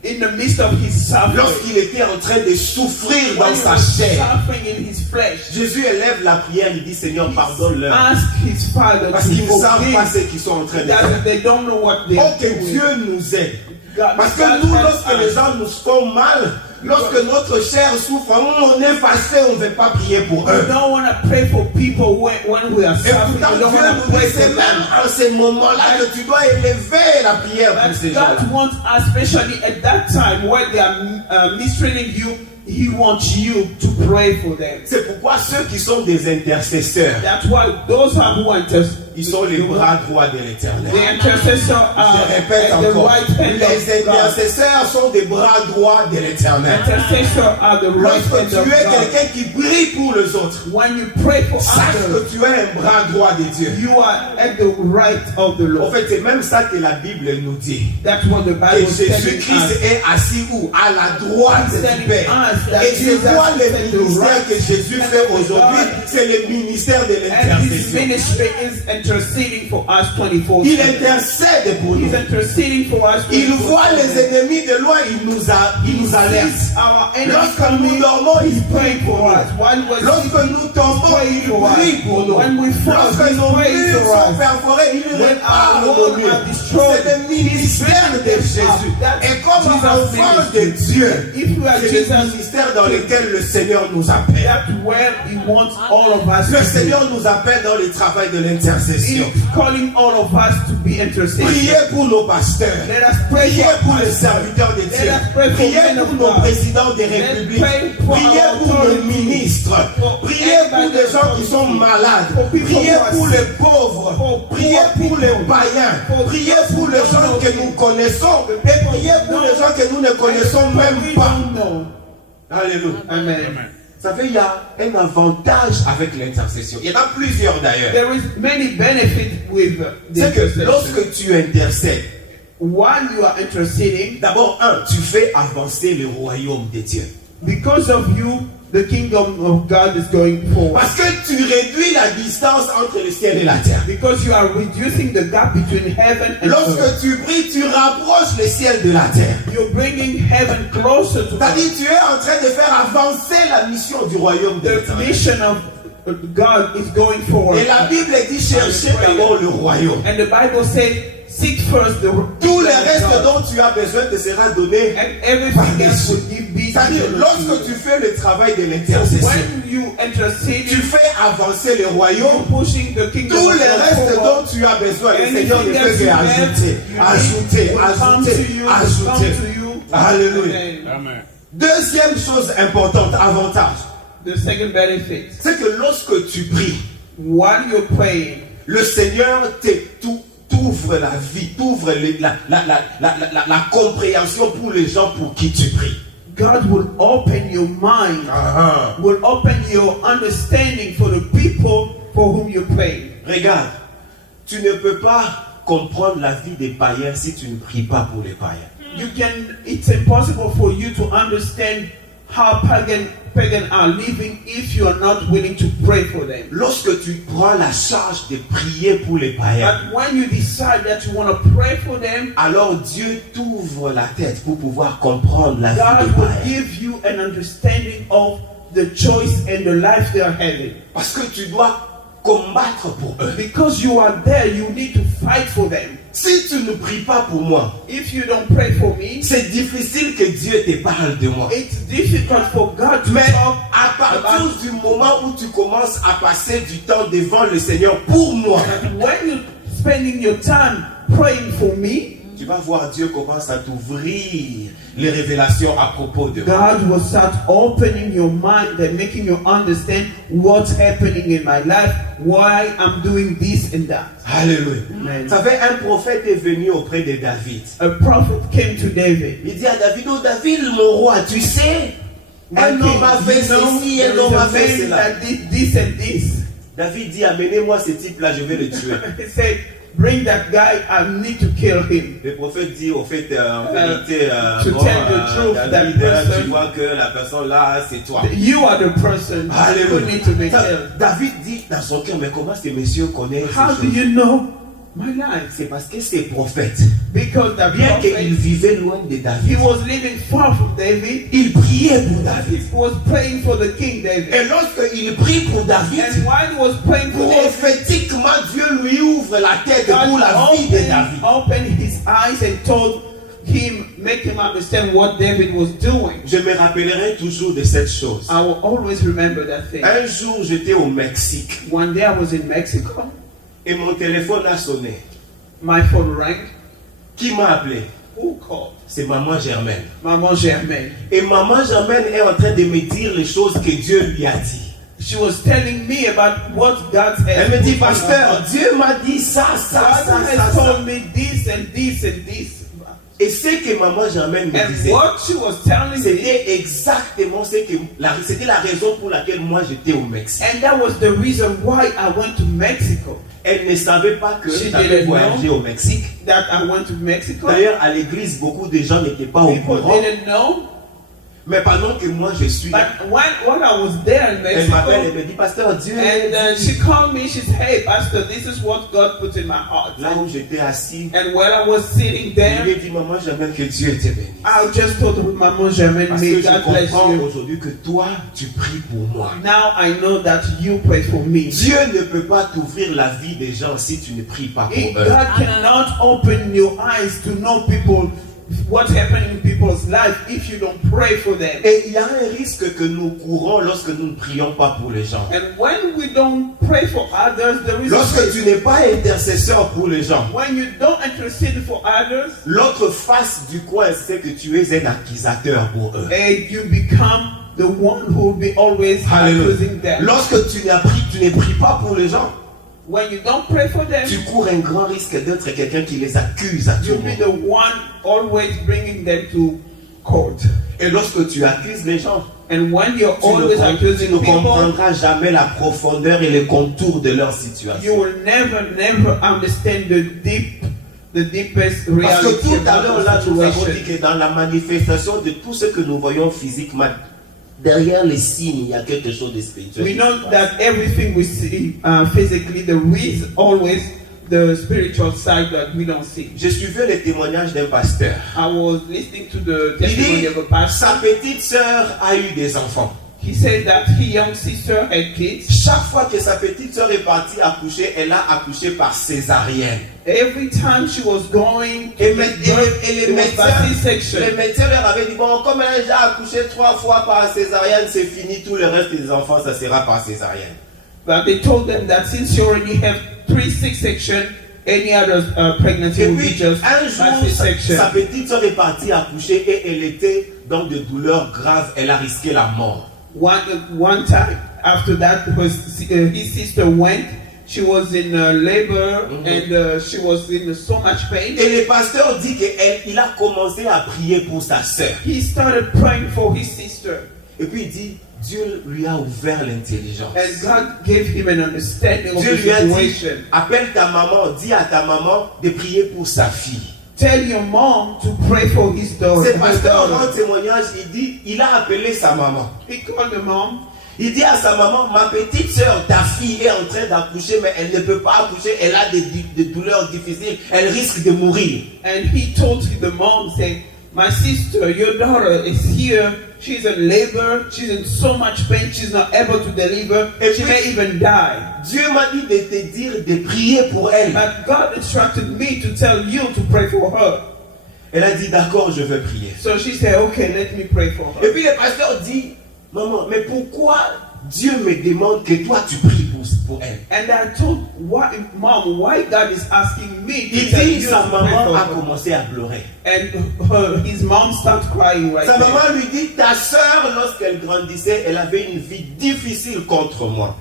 in the midst of his suffering, lorsqu'il était en train de souffrir when dans he sa was chair, suffering in his flesh, Jésus élève la prière, il dit Seigneur, pardonne-leur. ask his Father Parce to qu'ils ne savent pas forgive ce qu'ils sont en train de faire. that they don't know what they Oh, are que doing. Dieu nous aide. God- Parce que God nous, help lorsque les us. gens nous font mal, lorsque notre chair souffre, on est fâché, on ne veut pas prier pour We eux. don't want to pray for people when we are Et suffering. pourtant, We don't Dieu want nous to dit, pray c'est for même them. en ces moments-là que tu dois élever la prière pour ces But gens. God wants, especially at that time when they are mistreating you, He wants you to pray for them. C'est pourquoi ceux qui sont des intercesseurs, That's why those who are ils sont les bras droits de l'Éternel. the intercessor are Je répète at the encore, right hand les of God. intercesseurs sont des bras droits de l'Éternel. Intercessor are the right Lorsque hand tu of es God. quelqu'un qui prie pour les autres, When you pray for sache others, que tu es un bras droit de Dieu. you are at the right of the En Lord. fait, c'est même ça que la Bible nous dit. That's what the Et Bible is telling Jésus-Christ us. est assis où? À la droite He's du telling Père. us that Et c'est Jesus quoi le is at the ministère right que Jésus fait aujourd'hui? C'est le ministère de And his l'intercession. ministry is interceding for us 24/7. Il intercède pour nous. He's interceding for us. Il voit les ennemis de loin, il nous alerte. Sees our enemy Lorsque nous coming, dormons, il he's prie praying pour for nous. us. When we're Lorsque nous tombons, il prie pour nous. When we fall, Lorsque he's nos praying murs for sont us. perforés, il When répare our nos walls murs. are destroyed, C'est le ministère de Jésus. Et comme Jesus enfant de ministry. Dieu, If we are c'est le Jesus, ministère dans lequel le Seigneur nous appelle. that's where he wants all of us Le to be. Seigneur nous appelle dans le travail de l'intercession. He's calling all of us to be intercessors. Priez pour nos pasteurs. Let us pray Priez for pour les us. serviteurs de Dieu. Let us pray for Priez men of pour nos God. présidents des Let's républiques. pray for Priez our pour nos authorities. ministres. For Priez pour everybody les gens qui that's sont sick. malades. For people Priez who are pour sick. les pauvres. For Priez poor pour les people. païens. For Priez those pour who les don't gens know que Him. nous connaissons. The Et people priez who pour know les gens que nous ne connaissons And même we pas. don't know. Alléluia. Amen. Vous savez, il y a un avantage avec l'intercession. Il y en a plusieurs d'ailleurs. There is many benefits with the C'est que intercession. lorsque tu intercèdes, While you are interceding, d'abord, tu fais avancer le royaume de Dieu. because of you, the kingdom of God is going forward. Parce que tu réduis la distance entre le ciel et la terre. Because you are reducing the gap between heaven and earth. Lorsque tu pries, tu rapproches le ciel de la terre. You're bringing heaven closer to C'est-à-dire, God. tu es en train de faire avancer la mission du royaume de The l'Éternel. mission of God is going forward. Et la Bible dit cherchez d'abord le royaume. And the Bible says, seek first the Tout le kingdom of reste God. dont tu as besoin te sera donné. And everything else will give be C'est-à-dire, lorsque tu fais le travail de l'intercession, when you intercede, tu fais avancer le you're royaume. pushing the kingdom Tout of le God reste forward. dont tu as besoin, le Seigneur ne Anything fait else que you ajouter, ajouter, will come to ajouter, you, ajouter. come to you. Alléluia. Amen. Deuxième chose importante, avantage, The second benefit, c'est que lorsque tu pries, while you're praying, le Seigneur t'ouvre la vie, t'ouvre la compréhension pour les gens pour qui tu pries. God will open your mind, Ah, will open your understanding for the people for whom you pray. regarde, tu ne peux pas comprendre la vie des païens si tu ne pries pas pour les païens. It's impossible for you to understand how pagan are living if you are not willing to pray for them. Lorsque tu prends la charge de prier pour les païens, But when you decide that you want to pray for them, alors Dieu t'ouvre la tête pour pouvoir comprendre la vie God des will païens. give you an understanding of the choice and the life they are having. Parce que tu dois combattre pour eux. Because you are there, you need to fight for them. Si tu ne pries pas pour moi, If you don't pray for me, c'est difficile que Dieu te parle de moi. it's difficult for God to Mais talk à partir about. du moment où tu commences à passer du temps devant le Seigneur pour moi, When you're spending your time praying for me, tu vas voir Dieu commence à t'ouvrir les révélations à propos de moi. God will start opening your mind and making you understand what's happening in my life, why I'm doing this and that. Alléluia. Amen. Ça fait un prophète est venu auprès de David. A prophet came to David. Il dit à David, oh David, mon roi, tu sais, un homme a fait ceci, there un is homme a a fait man cela. that did this and this. David dit, amenez-moi ce type-là, je vais le tuer. He said, bring that guy, I need to kill him. Le prophète dit, au fait, en vérité, to bon, tell the truth, David, that person- tu vois que la personne là, c'est toi. You are the person who need to be Ça, killed. David dit dans son cœur, mais comment ces messieurs connaissent How ces do choses? you know my life. C'est parce que ces prophètes, Because the bien qu'il prophet, vivait loin de he David, was living far from David. il priait pour He David. was praying for the king David. Et lorsqu'il prie pour David, And while he was praying for David, prophétiquement, Dieu lui ouvre la tête pour la God vie de David. opened his eyes and told him, make him understand what David was doing. Je me rappellerai toujours de cette chose. I will always remember that thing. Un jour, j'étais au Mexique One day I was in Mexico. et mon téléphone a sonné. My phone rang. Qui m'a appelé? Who called? C'est maman Germaine. Maman Germaine. Et maman Germaine est en train de me dire les choses que Dieu lui a dit. She was telling me about what God had. Elle me dit, put on her pasteur, heart. Dieu m'a dit ça, ça, God ça, has ça, ça. told me this and this and this. Et ce que maman Germaine me And disait, what she was telling me, c'était exactement ce que c'était la raison pour laquelle moi j'étais au Mexique. and that was the reason why I went to Mexico. Elle ne savait pas que She j'avais didn't voyagé know. au Mexique. That I went to Mexico. D'ailleurs, à l'église, beaucoup de gens n'étaient pas au People courant. didn't know. Mais pendant que moi je suis là, But when I was there in elle m'appelle et Mexico, me dit, pasteur, Dieu. and she called me, she said, hey, Pastor, this is what God put in my heart. Là où j'étais assis, And while I was sitting je lui ai there, dit, maman, j'aimerais que Dieu te bénisse. I just told Maman Germaine, Parce may que je God bless comprends you. aujourd'hui que toi, tu pries pour moi. Now I know that you pray for me. Dieu ne peut pas t'ouvrir la vie des gens si tu ne pries pas If pour eux. God cannot open your eyes to know people, what's happening in people's life, if you don't pray for them. Et il y a un risque que nous courons lorsque nous ne prions pas pour les gens. And when we don't pray for others, there is a Lorsque tu risk. n'es pas intercesseur pour les gens, When you don't intercede for others, l'autre face du coin, c'est que tu es un accusateur pour eux. and you become the one who will be always Alléluia. accusing them. Lorsque tu ne pries pas pour les gens, When you don't pray for them, tu cours un grand risque d'être quelqu'un qui les accuse à tout you'll be moment. the one always bringing them to court. Et lorsque tu accuses les gens, And when you're tu ne, always tu accusing ne people, comprendras jamais la profondeur et les contours de leur you situation. will never understand the deepest Parce que reality tout à of l'heure, the là, nous avons dit situation. que dans la manifestation de tout ce que nous voyons physiquement, derrière les signes, il y a quelque chose de spirituel. We qui know se passe. that everything we see physically, there is always the spiritual side that we don't see. Je suivais les témoignages d'un pasteur. I was listening to the Il testimony dit, of a pastor. sa petite sœur a eu des enfants. He said that his young sister had kids. Chaque fois que sa petite sœur est partie accoucher, elle a accouché par césarienne. Every time she was going to Et, give birth, les it was by C-section. médecins leur avaient dit, bon, comme elle a déjà accouché 3 fois par césarienne, c'est fini, tout le reste des enfants, ça sera par césarienne. But they told them that since you already have 3 C-section, any other pregnancy Et will be puis, just un by jour, C-section. sa petite sœur est partie accoucher et elle était dans de douleurs graves, elle a risqué la mort. One time after that, his sister went. She was in labor and she was in so much pain. Et le pasteur dit qu'il a commencé à prier pour sa sœur. He started praying for his sister, Et puis il dit, Dieu lui a ouvert l'intelligence. and God gave him an understanding of Dieu the lui a dit, situation. appelle ta maman, dis à ta maman de prier pour sa fille. Tell your mom to pray for his daughter. Ce pasteur rend témoignage, il dit, il a appelé sa maman. He called the mom. Il dit à sa maman, ma petite soeur, ta fille est en train d'accoucher, mais elle ne peut pas accoucher, elle a des douleurs difficiles, elle risque de mourir. And he told the mom, saying, my sister, your daughter is here. She's in labor. She's in so much pain. She's not able to deliver. Et She puis- may even die. Dieu m'a dit de te dire de prier pour elle. But God instructed me to tell you to pray for her. Elle a dit, d'accord, je vais prier. So she said, okay, let me pray for Et her. puis le pasteur dit, maman, mais pourquoi Dieu me demande que toi tu pries pour elle? And I told mom, why God is asking me to Il tell dit, you sa to pray maman for a her. commencé à pleurer. And his mom started crying right Sa there. maman lui dit, ta soeur, lorsqu'elle grandissait, elle avait une vie difficile contre moi.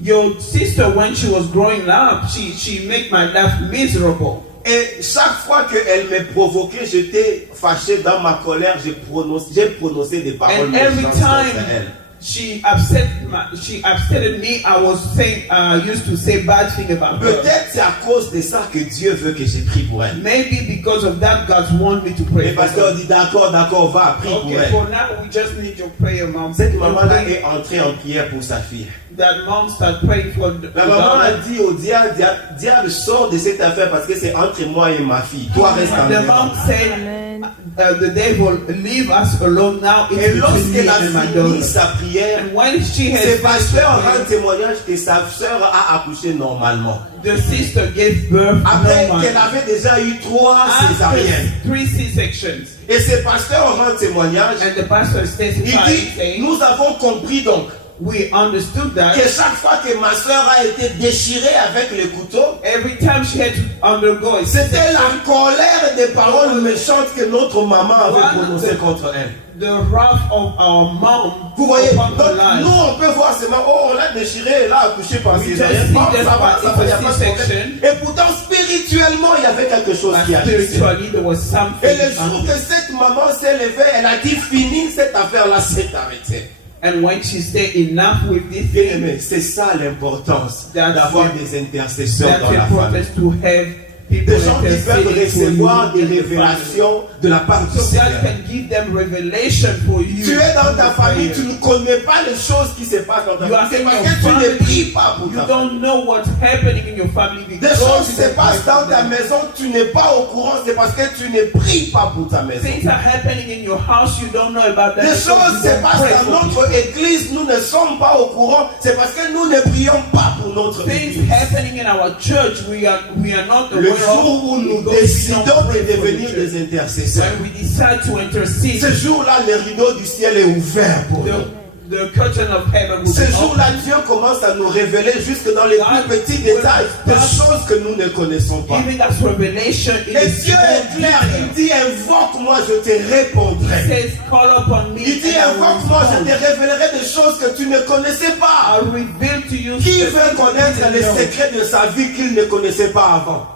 Your sister, when she was growing up, she made my life miserable. Et chaque fois qu'elle me provoquait, j'étais fâché dans ma colère, j'ai prononcé des paroles And every méchantes time contre elle. she upset me, I was saying, used to say bad thing about her. Peut-être c'est à cause de ça que Dieu veut que je prie pour elle. Maybe because of that, God wants me to pray Le for pasteur her. dit, d'accord, va, prie pour Okay, elle. for now, we just need your prayer, mom. Cette maman-là est entrée en prière pour sa fille. that mom started praying for the La maman a daughter. dit au diable, diable, sors de cette affaire parce que c'est entre moi et ma fille. Toi, reste en The dedans. mom said, the devil, leave us alone now. Et It's between me lorsqu'elle a and my fini daughter. sa prière, And when she had ses finished pasteurs praying, rendent témoignage que sa sœur a accouché normalement. the sister gave birth Après normally. qu'elle avait déjà eu 3 After césariennes. 3 C-sections. Et ses pasteurs rendent témoignage. And the pastor Il testified, dit, saying, nous avons compris donc we understood que that chaque fois que ma sœur a été déchirée avec le couteau, every time she had to undergo a c'était C-section, la colère des paroles méchantes que notre maman avait prononcées contre elle. the wrath of our mom Vous voyez, upon donc her life. nous on peut voir seulement, oh on l'a déchiré, elle a accouché par We césarienne. just Bon, see ça that va, ça va, il n'y a it's pas a de problème. C-section. Et pourtant spirituellement il y avait quelque chose But qui a changé. spiritually, there was something. Et le jour que cette maman s'est levée, elle a dit fini cette affaire-là, c'est arrêté. And when she said enough with this Bien thing, aimé, c'est ça l'importance That's d'avoir it. des intercesseurs that's dans la famille. important to have people Des gens qui peuvent interceding for recevoir you des in the family. révélations de la part du So God Seigneur. can give them revelation for you. Tu es dans ta in famille, prayer. tu ne connais pas les choses qui se passent dans ta You are famille. C'est in parce your que tu ne family. pries pas pour You ta famille. don't know what's happening in your family Des because choses you se don't passent pray dans for ta them. maison, tu n'es pas au courant, c'est parce que tu ne pries pas pour ta maison. Things are happening in your house, you don't know about that. Des because choses you se don't passent pray dans for notre église, nous ne sommes pas au courant, c'est parce que nous ne prions pas pour notre things église. happening in our church we are not Le aware of jour où nous because we décidons don't de pray for the devenir church. des intercesseurs, When we decide to intercede, ce jour-là, le rideau du ciel est ouvert pour nous. the curtain of heaven will Ce be jour-là, open. Dieu commence à nous révéler jusque dans les plus petits détails des choses que nous ne connaissons pas. Giving us revelation in Et the Dieu est clair, il dit invoque-moi, je te He répondrai. says, call upon me Il dit and I will invoque-moi, je te respond. révélerai des choses que tu ne connaissais pas. I'll reveal to you Qui the veut things connaître you les didn't know. secrets de sa vie qu'il ne connaissait pas avant?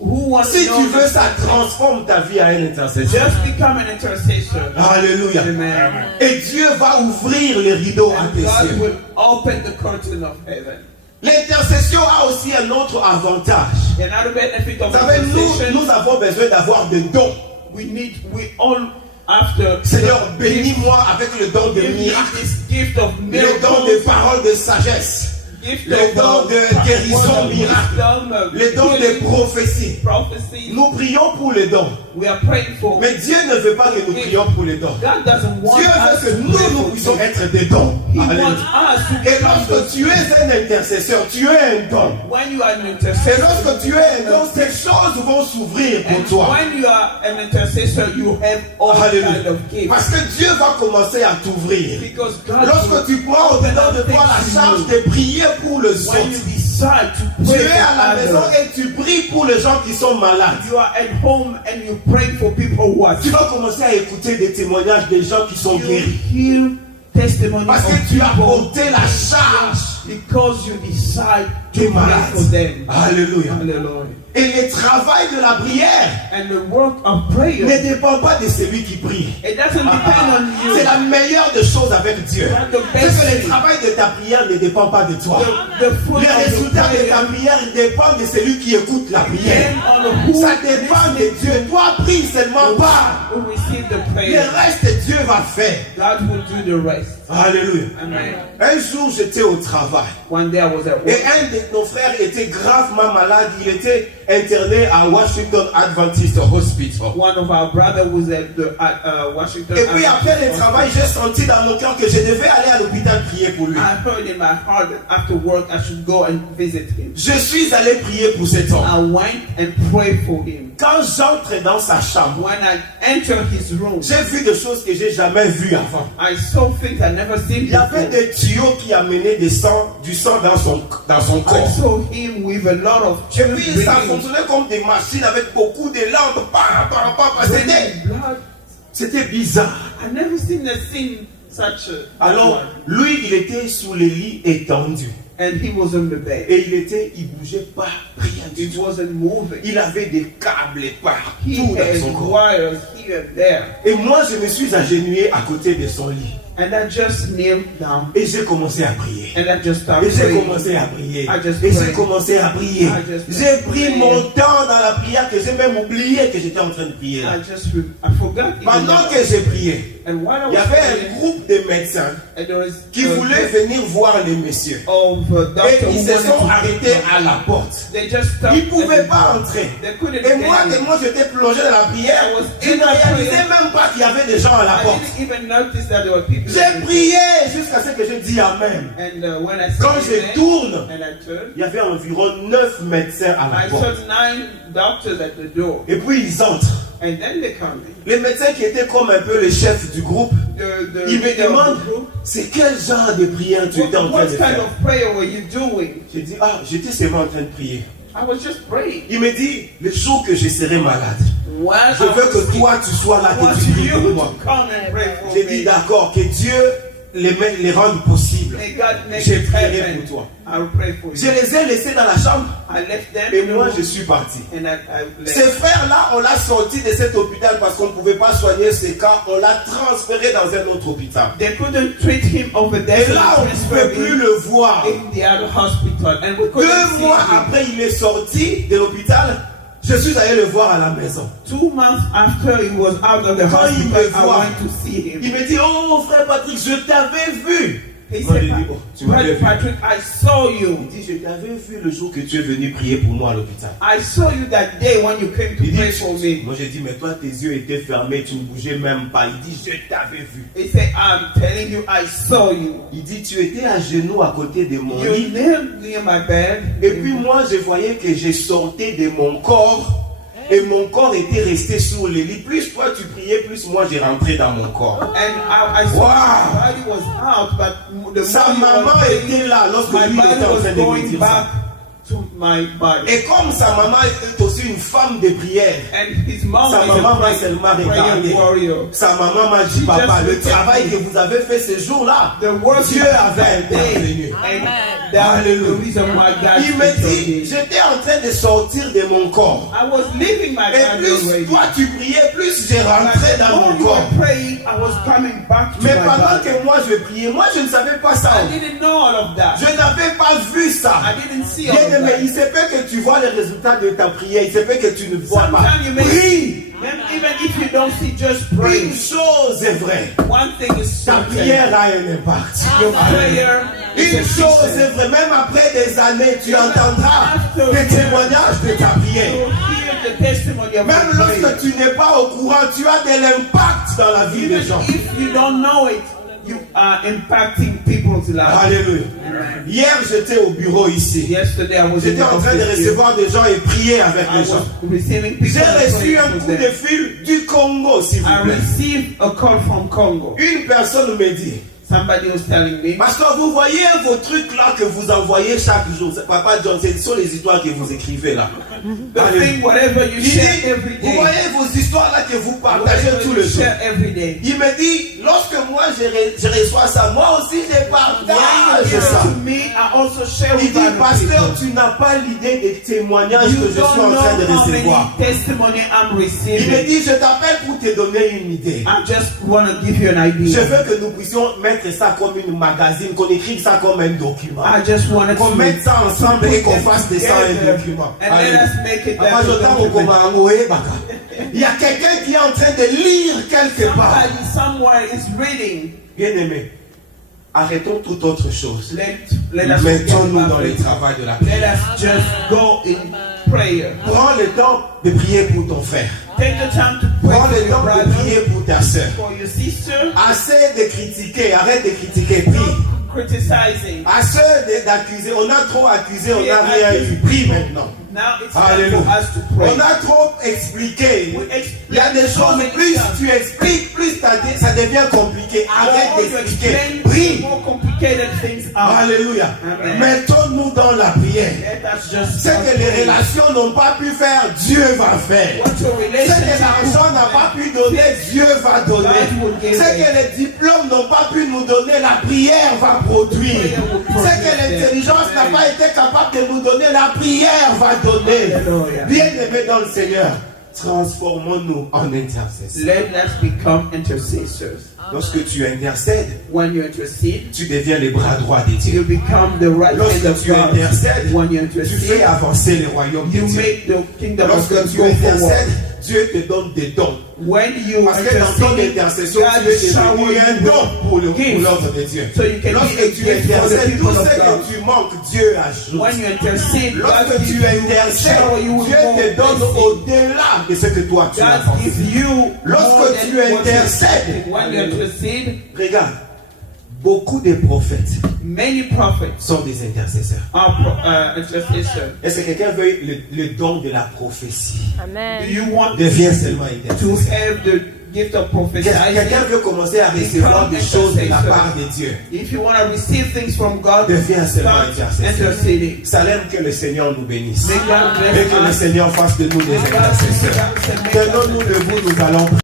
Who wants Si to tu know veux, the- ça transforme ta vie à un intercesseur. Just become an intercessor. Alléluia. Amen. Et Dieu va ouvrir les rideaux à And tes God cieux. will open the curtain of heaven. L'intercession a aussi un autre avantage. Another benefit of Vous savez, intercession, nous avons besoin d'avoir des dons. we all after Seigneur, bénis-moi avec le don de give me miracle, this gift of le don de miracles, paroles de sagesse, gift le of don de guérison word of miracle, wisdom, le don de healing, prophétie. prophecy. Nous prions pour les dons. We are praying for. Mais Dieu ne veut pas que nous prions pour les dons. God doesn't want Dieu us veut que to nous, pray nous for puissions things. être des dons. He Alléluia. wants us to Et become lorsque tu es un intercesseur, tu es un don. when you are an Et intercessor. lorsque tu es un don, ces choses vont s'ouvrir pour And toi. when you are an intercessor, you have all kind Alléluia. of gifts. Parce que Dieu va commencer à t'ouvrir. Because God Lorsque tu prends au-dedans de toi la charge de prier pour le when you autres, decide to tu pray es à la for maison others, et tu pries pour les gens qui sont malades. you are at home and you pray for people who are Tu vas commencer à écouter des témoignages des gens qui sont you guéris. hear testimony Parce of que tu as people porté la charge because you decide des to pray for malades. them. Alléluia. Hallelujah. Et le travail de la prière And the work of prayer, ne dépend pas de celui qui prie. it doesn't depend on you. C'est la meilleure des choses avec Dieu. The C'est best que le thing. travail de ta prière ne dépend pas de toi. The fruit Les of the résultats de prayer ta prière dépendent de celui qui écoute la prière. depend on who Ça dépend de Dieu. Toi, prie seulement pas. will receive the Le prayer. reste, Dieu va faire. God will do the rest. Alléluia. Amen. Un jour, j'étais au travail. One day I was at Et work. un de nos frères était gravement malade. Il était interné à Washington Adventist Hospital. One of our brothers was at the Washington. Et puis après le travail, j'ai senti dans mon cœur que je devais aller à l'hôpital prier pour lui. I heard in my heart that after work I should go and visit him. Je suis allé prier pour cet homme. I went and prayed for him. Quand j'entre dans sa chambre, When I entered his room, j'ai vu des choses que j'ai jamais vues avant. I saw things I never seen Il y avait before. des tuyaux qui amenaient du sang dans son I corps. saw him with a lot of Et puis ça bleeding fonctionnait comme des machines avec beaucoup de lampes. blood. C'était bizarre. I never seen a scene such a Alors, one. lui, il était sous le lit étendu. And he was on the bed. Et il bougeait pas, rien du It tout. wasn't moving. Il avait des câbles He partout dans had son corps. wires here and there. Et moi, je me suis agenouillé à côté de son lit. And I just kneel down. Et j'ai commencé à prier. And I just Et started j'ai praying. commencé à prier. I just Et j'ai prayed. commencé à prier. I just J'ai pris prayed. mon temps dans la prière que j'ai même oublié que j'étais en train de prier là. I forgot. even Pendant that. que j'ai prié, And while I il y was avait un praying, groupe de médecins and there was qui voulaient venir voir les messieurs. of Et doctor ils who se wanted sont to- arrêtés à la porte. They just stopped. Ils ne pouvaient at the pas door. entrer. They couldn't Et moi, get in. tellement j'étais plongé dans la prière, I was je in ne the réalisais prayer. même pas qu'il y avait des gens à la I porte. didn't even notice that there were people. J'ai prié jusqu'à ce que je dis Amen. And when I Quand said je amen, tourne, and I turned, il y avait environ 9 médecins à la I porte. saw 9 doctors at the door. Et puis ils entrent. And then they come in. Les médecins qui étaient comme un peu les chefs du groupe, The ils me leader of demandent, the group, c'est quel genre de prière tu étais en train what de kind faire? of prayer were you doing? J'ai dit, ah, j'étais seulement en train de prier. I was just praying. Il me dit, le jour que je serai malade, While je I veux was que toi tu sois là, I want que tu pries pour you moi. to come and pray for J'ai dit, me. d'accord, que Dieu les rende possibles. May God make Je it prierai happen. pour toi. I will pray for Je you. les ai laissés dans la chambre I left them et in the moi room, je suis parti. and I Ces left. frères-là, on l'a sorti de cet hôpital parce qu'on ne pouvait pas soigner ces cas. On l'a transféré dans un autre hôpital. They couldn't treat him over there. Et so là, on they ne pouvait transferred plus him le voir. in the other hospital, and we couldn't 2 see mois him. après, il est sorti de l'hôpital. Je suis allé le voir à la maison. 2 months after he was out of the Quand il hospital, me I voit, went to see him. il me dit, oh frère Patrick, je t'avais vu. He Moi, said, j'ai dit, oh, tu m'avais Brother vu. Patrick, I saw you. Il dit, je t'avais vu le jour que tu es venu prier pour moi à l'hôpital. I saw you that day when you came to Il pray dit, for me. moi j'ai dit, mais toi tes yeux étaient fermés, tu ne bougeais même pas. Il dit, je t'avais vu. He said, I'm telling you, I saw you. Il dit, tu étais à genoux à côté de mon You lit. knelt near my bed. Et puis moi, je voyais que je sortais de mon corps. Et mon corps était resté sur le lit. Plus toi tu priais, plus moi j'ai rentré dans mon corps. And I saw Wow. my body was out, but the Sa more he maman was praying, était là lorsque my lui body était en train was de lui going dire ça. back to my body. Et comme sa maman est aussi une femme de prière, And his mom sa is maman a m'a seulement regardé. prayer warrior. Sa maman m'a dit, She papa, just le looked at travail me. que vous avez fait ce jour-là, The work Dieu you did avait that day, intervenu. and that's the Alléluia. reason why God Il me spoke to dit, me. j'étais en train de sortir de mon corps. I was leaving my Et body plus already. toi tu priais, plus j'ai But rentré the dans more mon you corps. were praying, I was coming back to Mais my pendant body. que moi je priais, moi je ne savais pas ça. I didn't know all of that. Je n'avais pas vu ça. I didn't see all of Bien aimé, that. il se peut que tu vois les résultats de ta prière, il se peut que tu ne vois pas. Sometimes you may Prie. even if you don't see, just pray. Une chose est vraie, One thing is ta certain. prière a un impact. Your prayer is Une a chose success. est vraie, même après des années, tu entendras des témoignages de ta prière. You hear the testimony of Même your prayer. lorsque tu n'es pas au courant, tu as de l'impact dans la vie Even des gens. if you don't know it, you are impacting people's lives. Alléluia. Hier, j'étais au bureau ici. Yesterday I was in J'étais the en train de office here. recevoir des gens et prier avec I les gens. was receiving people. J'ai reçu un praying coup for de them. fil du Congo, s'il vous I plaît. received a call from Congo. Une personne me dit, Somebody was telling me, pasteur, vous voyez vos trucs là que vous envoyez chaque jour. Papa John, ce sont les histoires que vous écrivez là. the Alléluia. thing, whatever you Il dit, share every vous day, voyez vos histoires là que vous partagez whatever tout you le jour. share every day. Il me dit, lorsque moi je reçois ça, moi aussi je When you partage give ça. it to me, I also share Il with dit, other pasteur, people. tu n'as pas l'idée des témoignages You que je suis don't en know train de how many recevoir. testimony I'm Il me receiving. dit, je t'appelle pour te donner une idée. I just want to give you an Je idea. veux que nous puissions mettre ça comme une magazine, qu'on écrive ça comme un document. I just wanted Qu'on to mette ça ensemble et qu'on fasse de ça un together document. and let us make it Papa, that j'entends au document. Congo, Baka. Il y a quelqu'un qui est en train de lire quelque part. Somebody somewhere is reading. Bien aimé, arrêtons toute autre chose. Let us forget Mettons-nous dans about le it. travail de la Let prière. us just go in prayer. Prends le temps de prier pour ton frère. Take the time to pray Prends for le your temps de brother, prier pour ta soeur. for your sister. Assez de critiquer, arrête de critiquer, prie. Criticizing. Assez d'accuser, on a trop accusé, on n'a rien eu. Prie maintenant. Now it's time Alléluia. for us to pray. On a trop expliqué. We Il y a des so choses, many plus stuff. tu expliques, plus ça devient compliqué. The more Arrête you d'expliquer. explain, Prie. the more complicated things are. Alléluia. Amen. Mettons-nous dans la prière. Let us just Ce que les relations n'ont pas pu faire, Dieu va faire. what your Ce que relationship l'argent n'a pas pu donner, Dieu va donner. Ce que les diplômes n'ont pas pu nous donner, la prière va produire. Ce que l'intelligence n'a pas été capable de nous donner, la prière va donner. Bien-aimés dans le Seigneur, transformons-nous en intercesseurs. let us become intercessors. Lorsque tu intercèdes, When you intercede, tu deviens les bras droits des you dieux. become the right hand Lorsque of tu God. intercèdes, When you tu fais intercede, avancer les royaumes de you Dieu. make the kingdom of God Lorsque tu go forward. intercèdes, Dieu te donne des dons. When you Parce que dans ton intercede, intercession, God tu es shower devenu un you don pour gifts. l'œuvre de Dieu. So you can be a Lorsque tu gift for the intercèdes, people tout of ce God. que tu manques, Dieu ajoute. When you intercede, God Lorsque gives tu you intercèdes, shower you with Dieu more te donne blessing. au-delà de ce que toi tu as God pensé. gives you more Lorsque than tu what you intercèdes, expected. When you intercede, regarde, beaucoup de prophètes many prophets sont des intercesseurs. are intercession. Est-ce que quelqu'un veut le don de la prophétie? Do Amen. you want Deviens seulement to intercesseur. have the gift of prophesying? Quelqu'un veut commencer à recevoir des choses de la part de Dieu. If you want to receive things from God, Deviens seulement start intercesseur. interceding. Salem, que le Seigneur nous bénisse. May God Et bless que le us. Seigneur fasse de nous des May God intercesseurs. bless us and make us Tenons-nous debout, nous allons